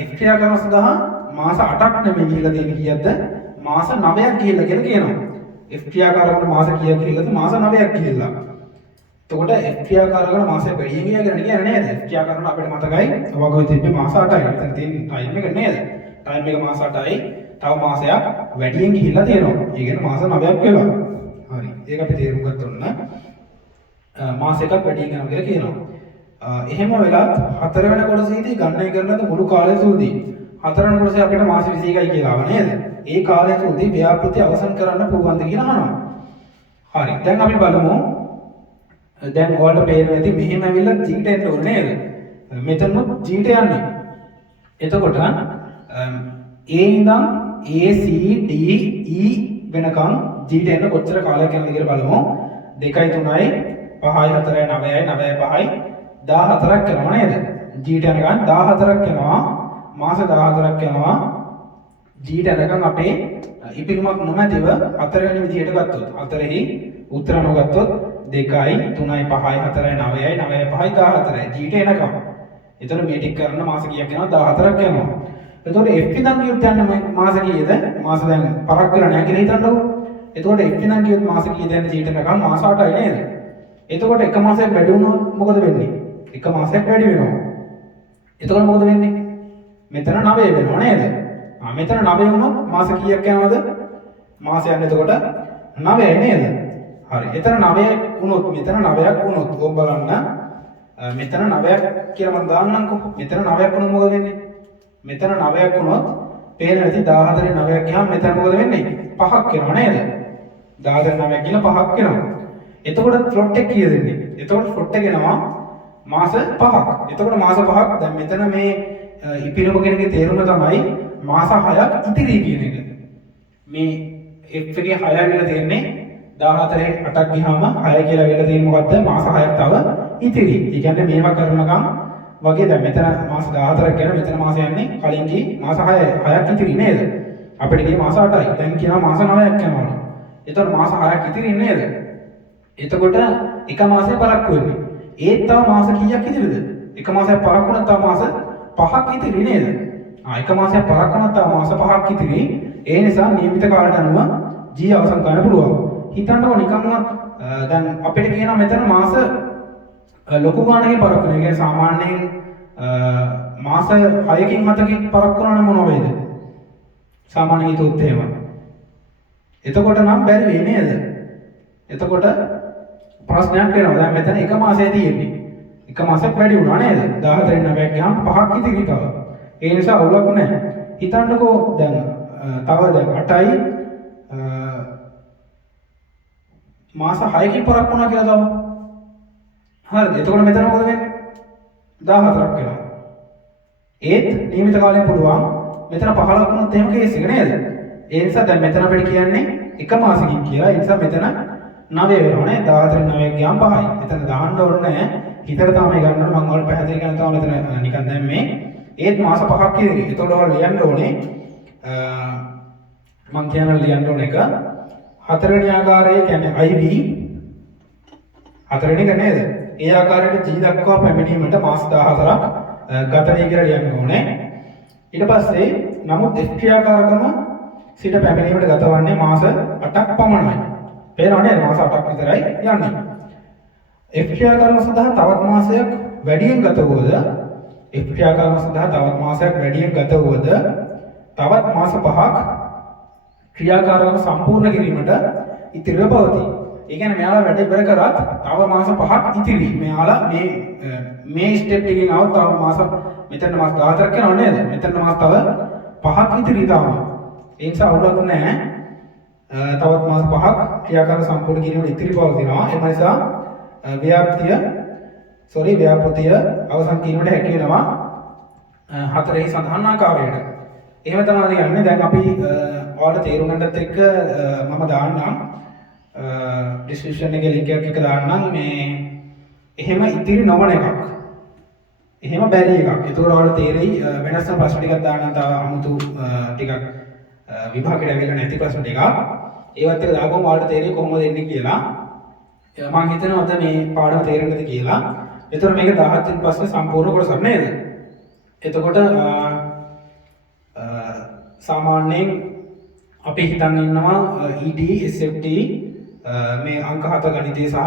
F ක්‍රියාකාරකම සඳහා මාස 8ක් නෙමෙයි කියලා දෙන්නේ කීයක්ද? මාස 9ක් කියලා කියනවා. F ක්‍රියාකාරකම මාස කීයක් කියලාද? මාස 9ක් කියලා. එතකොට F ක්‍රියාකාරකම මාසෙ වැඩියෙන් කියන්නේ නේද? F ක්‍රියාකාරකම අපිට මතකයි වගේ තිබ්බේ මාස 8යි. එතන තියෙන ටයිම් එක නේද? ටයිම් එක මාස 8යි. තව මාසයක් වැඩියෙන් ගිහිල්ලා තියෙනවා. ඒ කියන්නේ මාස 9ක් වෙලා. හරි. ඒක අපි තේරුම් ගන්න ඕන. මාස එකක් වැඩියෙන් යනවා කියලා කියනවා. එහෙම වෙලත් හතර වෙනි කොටසේදී ගණනය කරන ලද මුළු කාලය තුලදී හතර වෙනි කොටසේ අපිට මාස 21යි කියලා ආව නේද? ඒ කාලය තුලදී ව්‍යාපෘති අවසන් කරන්න පුළුවන්ද කියලා අහනවා. හරි. දැන් අපි බලමු. දැන් ඔයාලට පේනවා ඇති මෙහෙම ඇවිල්ලා G ට එන්න ඕනේ නේද? මෙතනම G ට යන්නේ. එතකොට A ඉඳන් A C D E වෙනකන් G ට එන්න කොච්චර කාලයක් යනවද කියලා බලමු. 2යි 3යි 5යි 4යි 9යි 9යි 5යි 14ක් යනවා නේද? G ට යනකන් 14ක් යනවා. මාස 14ක් යනවා. G ට යනකන් අපේ ඉපිරුමක් නොමැතිව 4 වෙනි විදිහට ගත්තොත් 4ෙහි උත්තර නොගත්තොත් 2යි 3යි 5යි 4යි 9යි 9යි 5යි 14යි G ට එනකම්. එතකොට මේ ටික කරන මාස කීයක් යනවා? 14ක් යනවා. එතකොට F ඉඳන් කියොත් යන්නේ මාස කීයද? මාස දැන් පරක් වෙලා නැහැ කියලා හිතන්නකෝ. එතකොට F ඉඳන් කියොත් මාස කීයද යන්නේ G ට එනකම්? මාස 8යි නේද? එතකොට එක මාසයක් වැඩි වුණොත් මොකද වෙන්නේ? එක මාසයක් වැඩි වෙනවා. එතකොට මොකද වෙන්නේ? මෙතන 9 වෙනවා නේද? මෙතන 9 වුණොත් මාස කීයක් යනවද? මාස යන්නේ එතකොට 9යි නේද? හරි. එතන 9ක් වුණොත් මෙතන 9ක් වුණොත් ඕක බලන්න. මෙතන 9ක් කියලා මම දාන්නම්කෝ. මෙතන 9ක් වුණොත් මොකද වෙන්නේ? මෙතන 9ක් වුණොත් පේන නැති 14 9ක් ගියාම මෙතන මොකද වෙන්නේ? 5ක් වෙනවා නේද? 14 9ක් ගිහලා 5ක් වෙනවා. එතකොට ප්ලොට් එක කීයද දෙන්නේ? එතකොට ප්ලොට් එක එනවා මාස 5ක්. එතකොට මාස 5ක් දැන් මෙතන මේ ඉපිරම කෙනකේ තේරුම තමයි මාස 6ක් ඉතිරි කියන එක. මේ F එකේ 6 කියලා තියෙන්නේ 14න් 8ක් ගියාම 6 කියලා වෙලා තියෙන්නේ මොකද්ද? මාස 6ක් තව ඉතිරි. ඒ කියන්නේ මේවා කරනකම් වගේ දැන් මෙතන මාස 14ක් යන මෙතන මාස යන්නේ කලින් කී මාස 6ක් ඉතිරි නේද? අපිට ගියේ මාස 8යි. දැන් කියනවා මාස 9ක් යනවලු. එතකොට මාස 6ක් ඉතිරි නේද? එතකොට එක මාසෙ පරක්කු වෙන්නේ. ඒත් තව මාස කීයක් ඉතිරිද? එක මාසයක් පරක්කු වුණා තව මාස 5ක් ඉතිරි නේද? එක මාසයක් පරක්කු වුණා තව මාස 5ක් ඉතිරි. ඒ නිසා නියමිත කාලයට අනුව G අවසන් කරන්න පුළුවන්. හිතන්නකො නිකන්ම දැන් අපිට කියනවා මෙතන මාස ලොකු ගානකින් පරක්කු වෙනවා. ඒ කියන්නේ සාමාන්‍යයෙන් මාස 6කින් 7කින් පරක්කු කරනවනේ මොන වේද? සාමාන්‍යයෙන් හිතුවොත් එහෙම. එතකොට නම් බැරි වෙයි නේද? එතකොට ප්‍රශ්නයක් වෙනවා. දැන් මෙතන එක මාසෙ තියෙන්නේ. එක මාසයක් වැඩි වුණා නේද? 14න් 9ක් ගියාම 5ක් ඉතිරි තව. ඒ නිසා අවුලක් නැහැ. හිතන්නකෝ දැන් තව දැන් 8යි මාස 6කින් පරක් වුණා කියලා තව. හරිද? එතකොට මෙතන මොකද වෙන්නේ? 14ක් වෙනවා. ඒත් නියමිත කාලයෙන් පුළුවන් මෙතන 15ක් වුණොත් එහෙම කේස් එක නේද? ඒ නිසා දැන් මෙතන අපිට කියන්නේ එක මාසකින් කියලා. ඒ නිසා මෙතන 9 වෙනවා නේ. 14න් 9ක් ගියාම 5යි. එතන දාන්න ඕනේ නැහැ. හිතට තමයි ගන්න ඕනේ. මම ඔයාලට පැහැදිලි කරන්න තමයි මෙතන නිකන් දැන් මේ ඒත් මාස 5ක් ඉදිරි. එතකොට ඔයාලා ලියන්න ඕනේ මම කියන ලියන්න ඕන එක හතරවෙනි ආකාරය කියන්නේ IV හතරවෙනි එක නේද? ඒ ආකාරයට G දක්වා පැමිණීමට මාස 14ක් ගත වේ කියලා ලියන්න ඕනේ. ඊට පස්සේ නමුත් F ක්‍රියාකාරකම සිට පැමිණීමට ගත වන්නේ මාස 8ක් පමණයි. පේනව නේද? මාස 8ක් විතරයි යන්නේ. F ක්‍රියාකාරකම සඳහා තවත් මාසයක් වැඩියෙන් ගත වුවද F ක්‍රියාකාරකම සඳහා තවත් මාසයක් වැඩියෙන් ගත වුවද තවත් මාස 5ක් ක්‍රියාකාරකම සම්පූර්ණ කිරීමට ඉතිරිව පවතී. ඒ කියන්නේ මෙයාලා වැඩ ඉවර කරත් තව මාස 5ක් ඉතිරි. මෙයාලා මේ ස්ටෙප් එකකින් આવත් තව මාස මෙතන මාස 14ක් යනවා නේද? මෙතන මාස තව 5ක් ඉතිරි තාම. ඒ නිසා අවුලක් නැහැ. තවත් මාස 5ක් ක්‍රියාකාරක සම්පූර්ණ කිරීමට ඉතිරි පවතිනවා. ඒ නිසා ව්‍යාපෘතිය අවසන් කිරීමට හැකි වෙනවා හතරෙහි සඳහන් ආකාරයට. එහෙම තමයි යන්නේ. දැන් අපි ඔයාලට තේරුම් ගන්නත් එක්ක මම දාන්නම් ඩිස්ක්‍රිප්ෂන් එකේ link එකක් දාන්නම් මේ එහෙම ඉතිරි නොවන එකක්. එහෙම බැරි එකක්. ඒතකොට ඔයාලට තේරෙයි වෙනස් ප්‍රශ්න ටිකක් දාන්න තව 아무තු ටිකක් විභාගයට ඇවිල්ලා නැති ප්‍රශ්න ටිකක්. ඒවත් එක දාපුවම ඔයාලට තේරෙයි කොහොමද එන්නේ කියලා. මම හිතනවා අද මේ පාඩම තේරෙන්නද කියලා. ඒතකොට මේක 17 වෙනි ප්‍රශ්නේ සම්පූර්ණ කොටසක් නේද? එතකොට සාමාන්‍යයෙන් අපි හිතන් ඉන්නවා ED SFT මේ අංක 7 ගණිතය සහ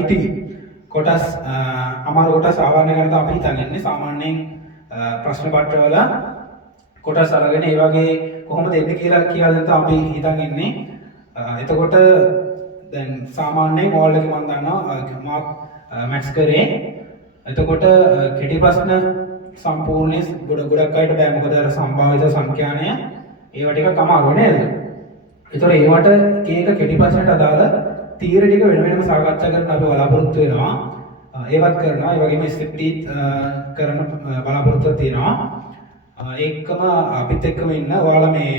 IT කොටස් අමාරු කොටස් ආවරණය කරන අපි හිතන් ඉන්නේ සාමාන්‍යයෙන් ප්‍රශ්න පත්‍රවල කොටස් අරගෙන ඒ වගේ කොහොමද එන්නේ කියලා දැන් අපි හිතන් ඉන්නේ. එතකොට දැන් සාමාන්‍යයෙන් ඕල් එක මම දන්නවා මාක් මැක්ස් කරේ. එතකොට කෙටි ප්‍රශ්න සම්පූර්ණයෙන් ගොඩක් අයට බෑ මොකද අර සම්භාවිත සංඛ්‍යානය ඒවා ටිකක් අමාරු නේද? ඒතකොට ඒවට එක කෙටි ප්‍රශ්නට අදාළ තීර ටික වෙන වෙනම සාකච්ඡා කරන්න අපි බලාපොරොත්තු වෙනවා. ඒවත් කරනවා. ඒ වගේම SFT කරන බලාපොරොත්තුවක් තියෙනවා. ඒකම අපිත් එක්කම ඉන්න ඔයාලා මේ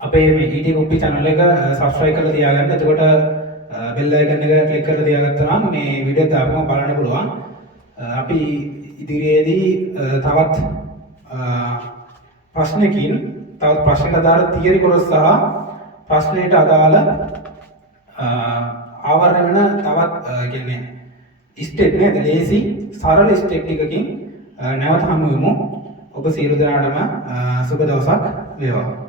අපේ මේ ED Copy channel එක subscribe කරලා තියාගන්න. එතකොට bell icon එක click කරලා තියාගත්තා නම් මේ වීඩියෝ දාපුවම බලන්න පුළුවන්. අපි ඉදිරියේදී තවත් ප්‍රශ්නකින් තවත් ප්‍රශ්නකට අදාළ තියරි කොටස් සහ ප්‍රශ්නයට අදාළ ආවරණ වෙන තවත් කියන්නේ ස්ටෙප් නේද? ලේසි සරල ස්ටෙප් ටිකකින් නැවත හමු වෙමු. ඔබ සියලු දෙනාටම සුබ දවසක් වේවා.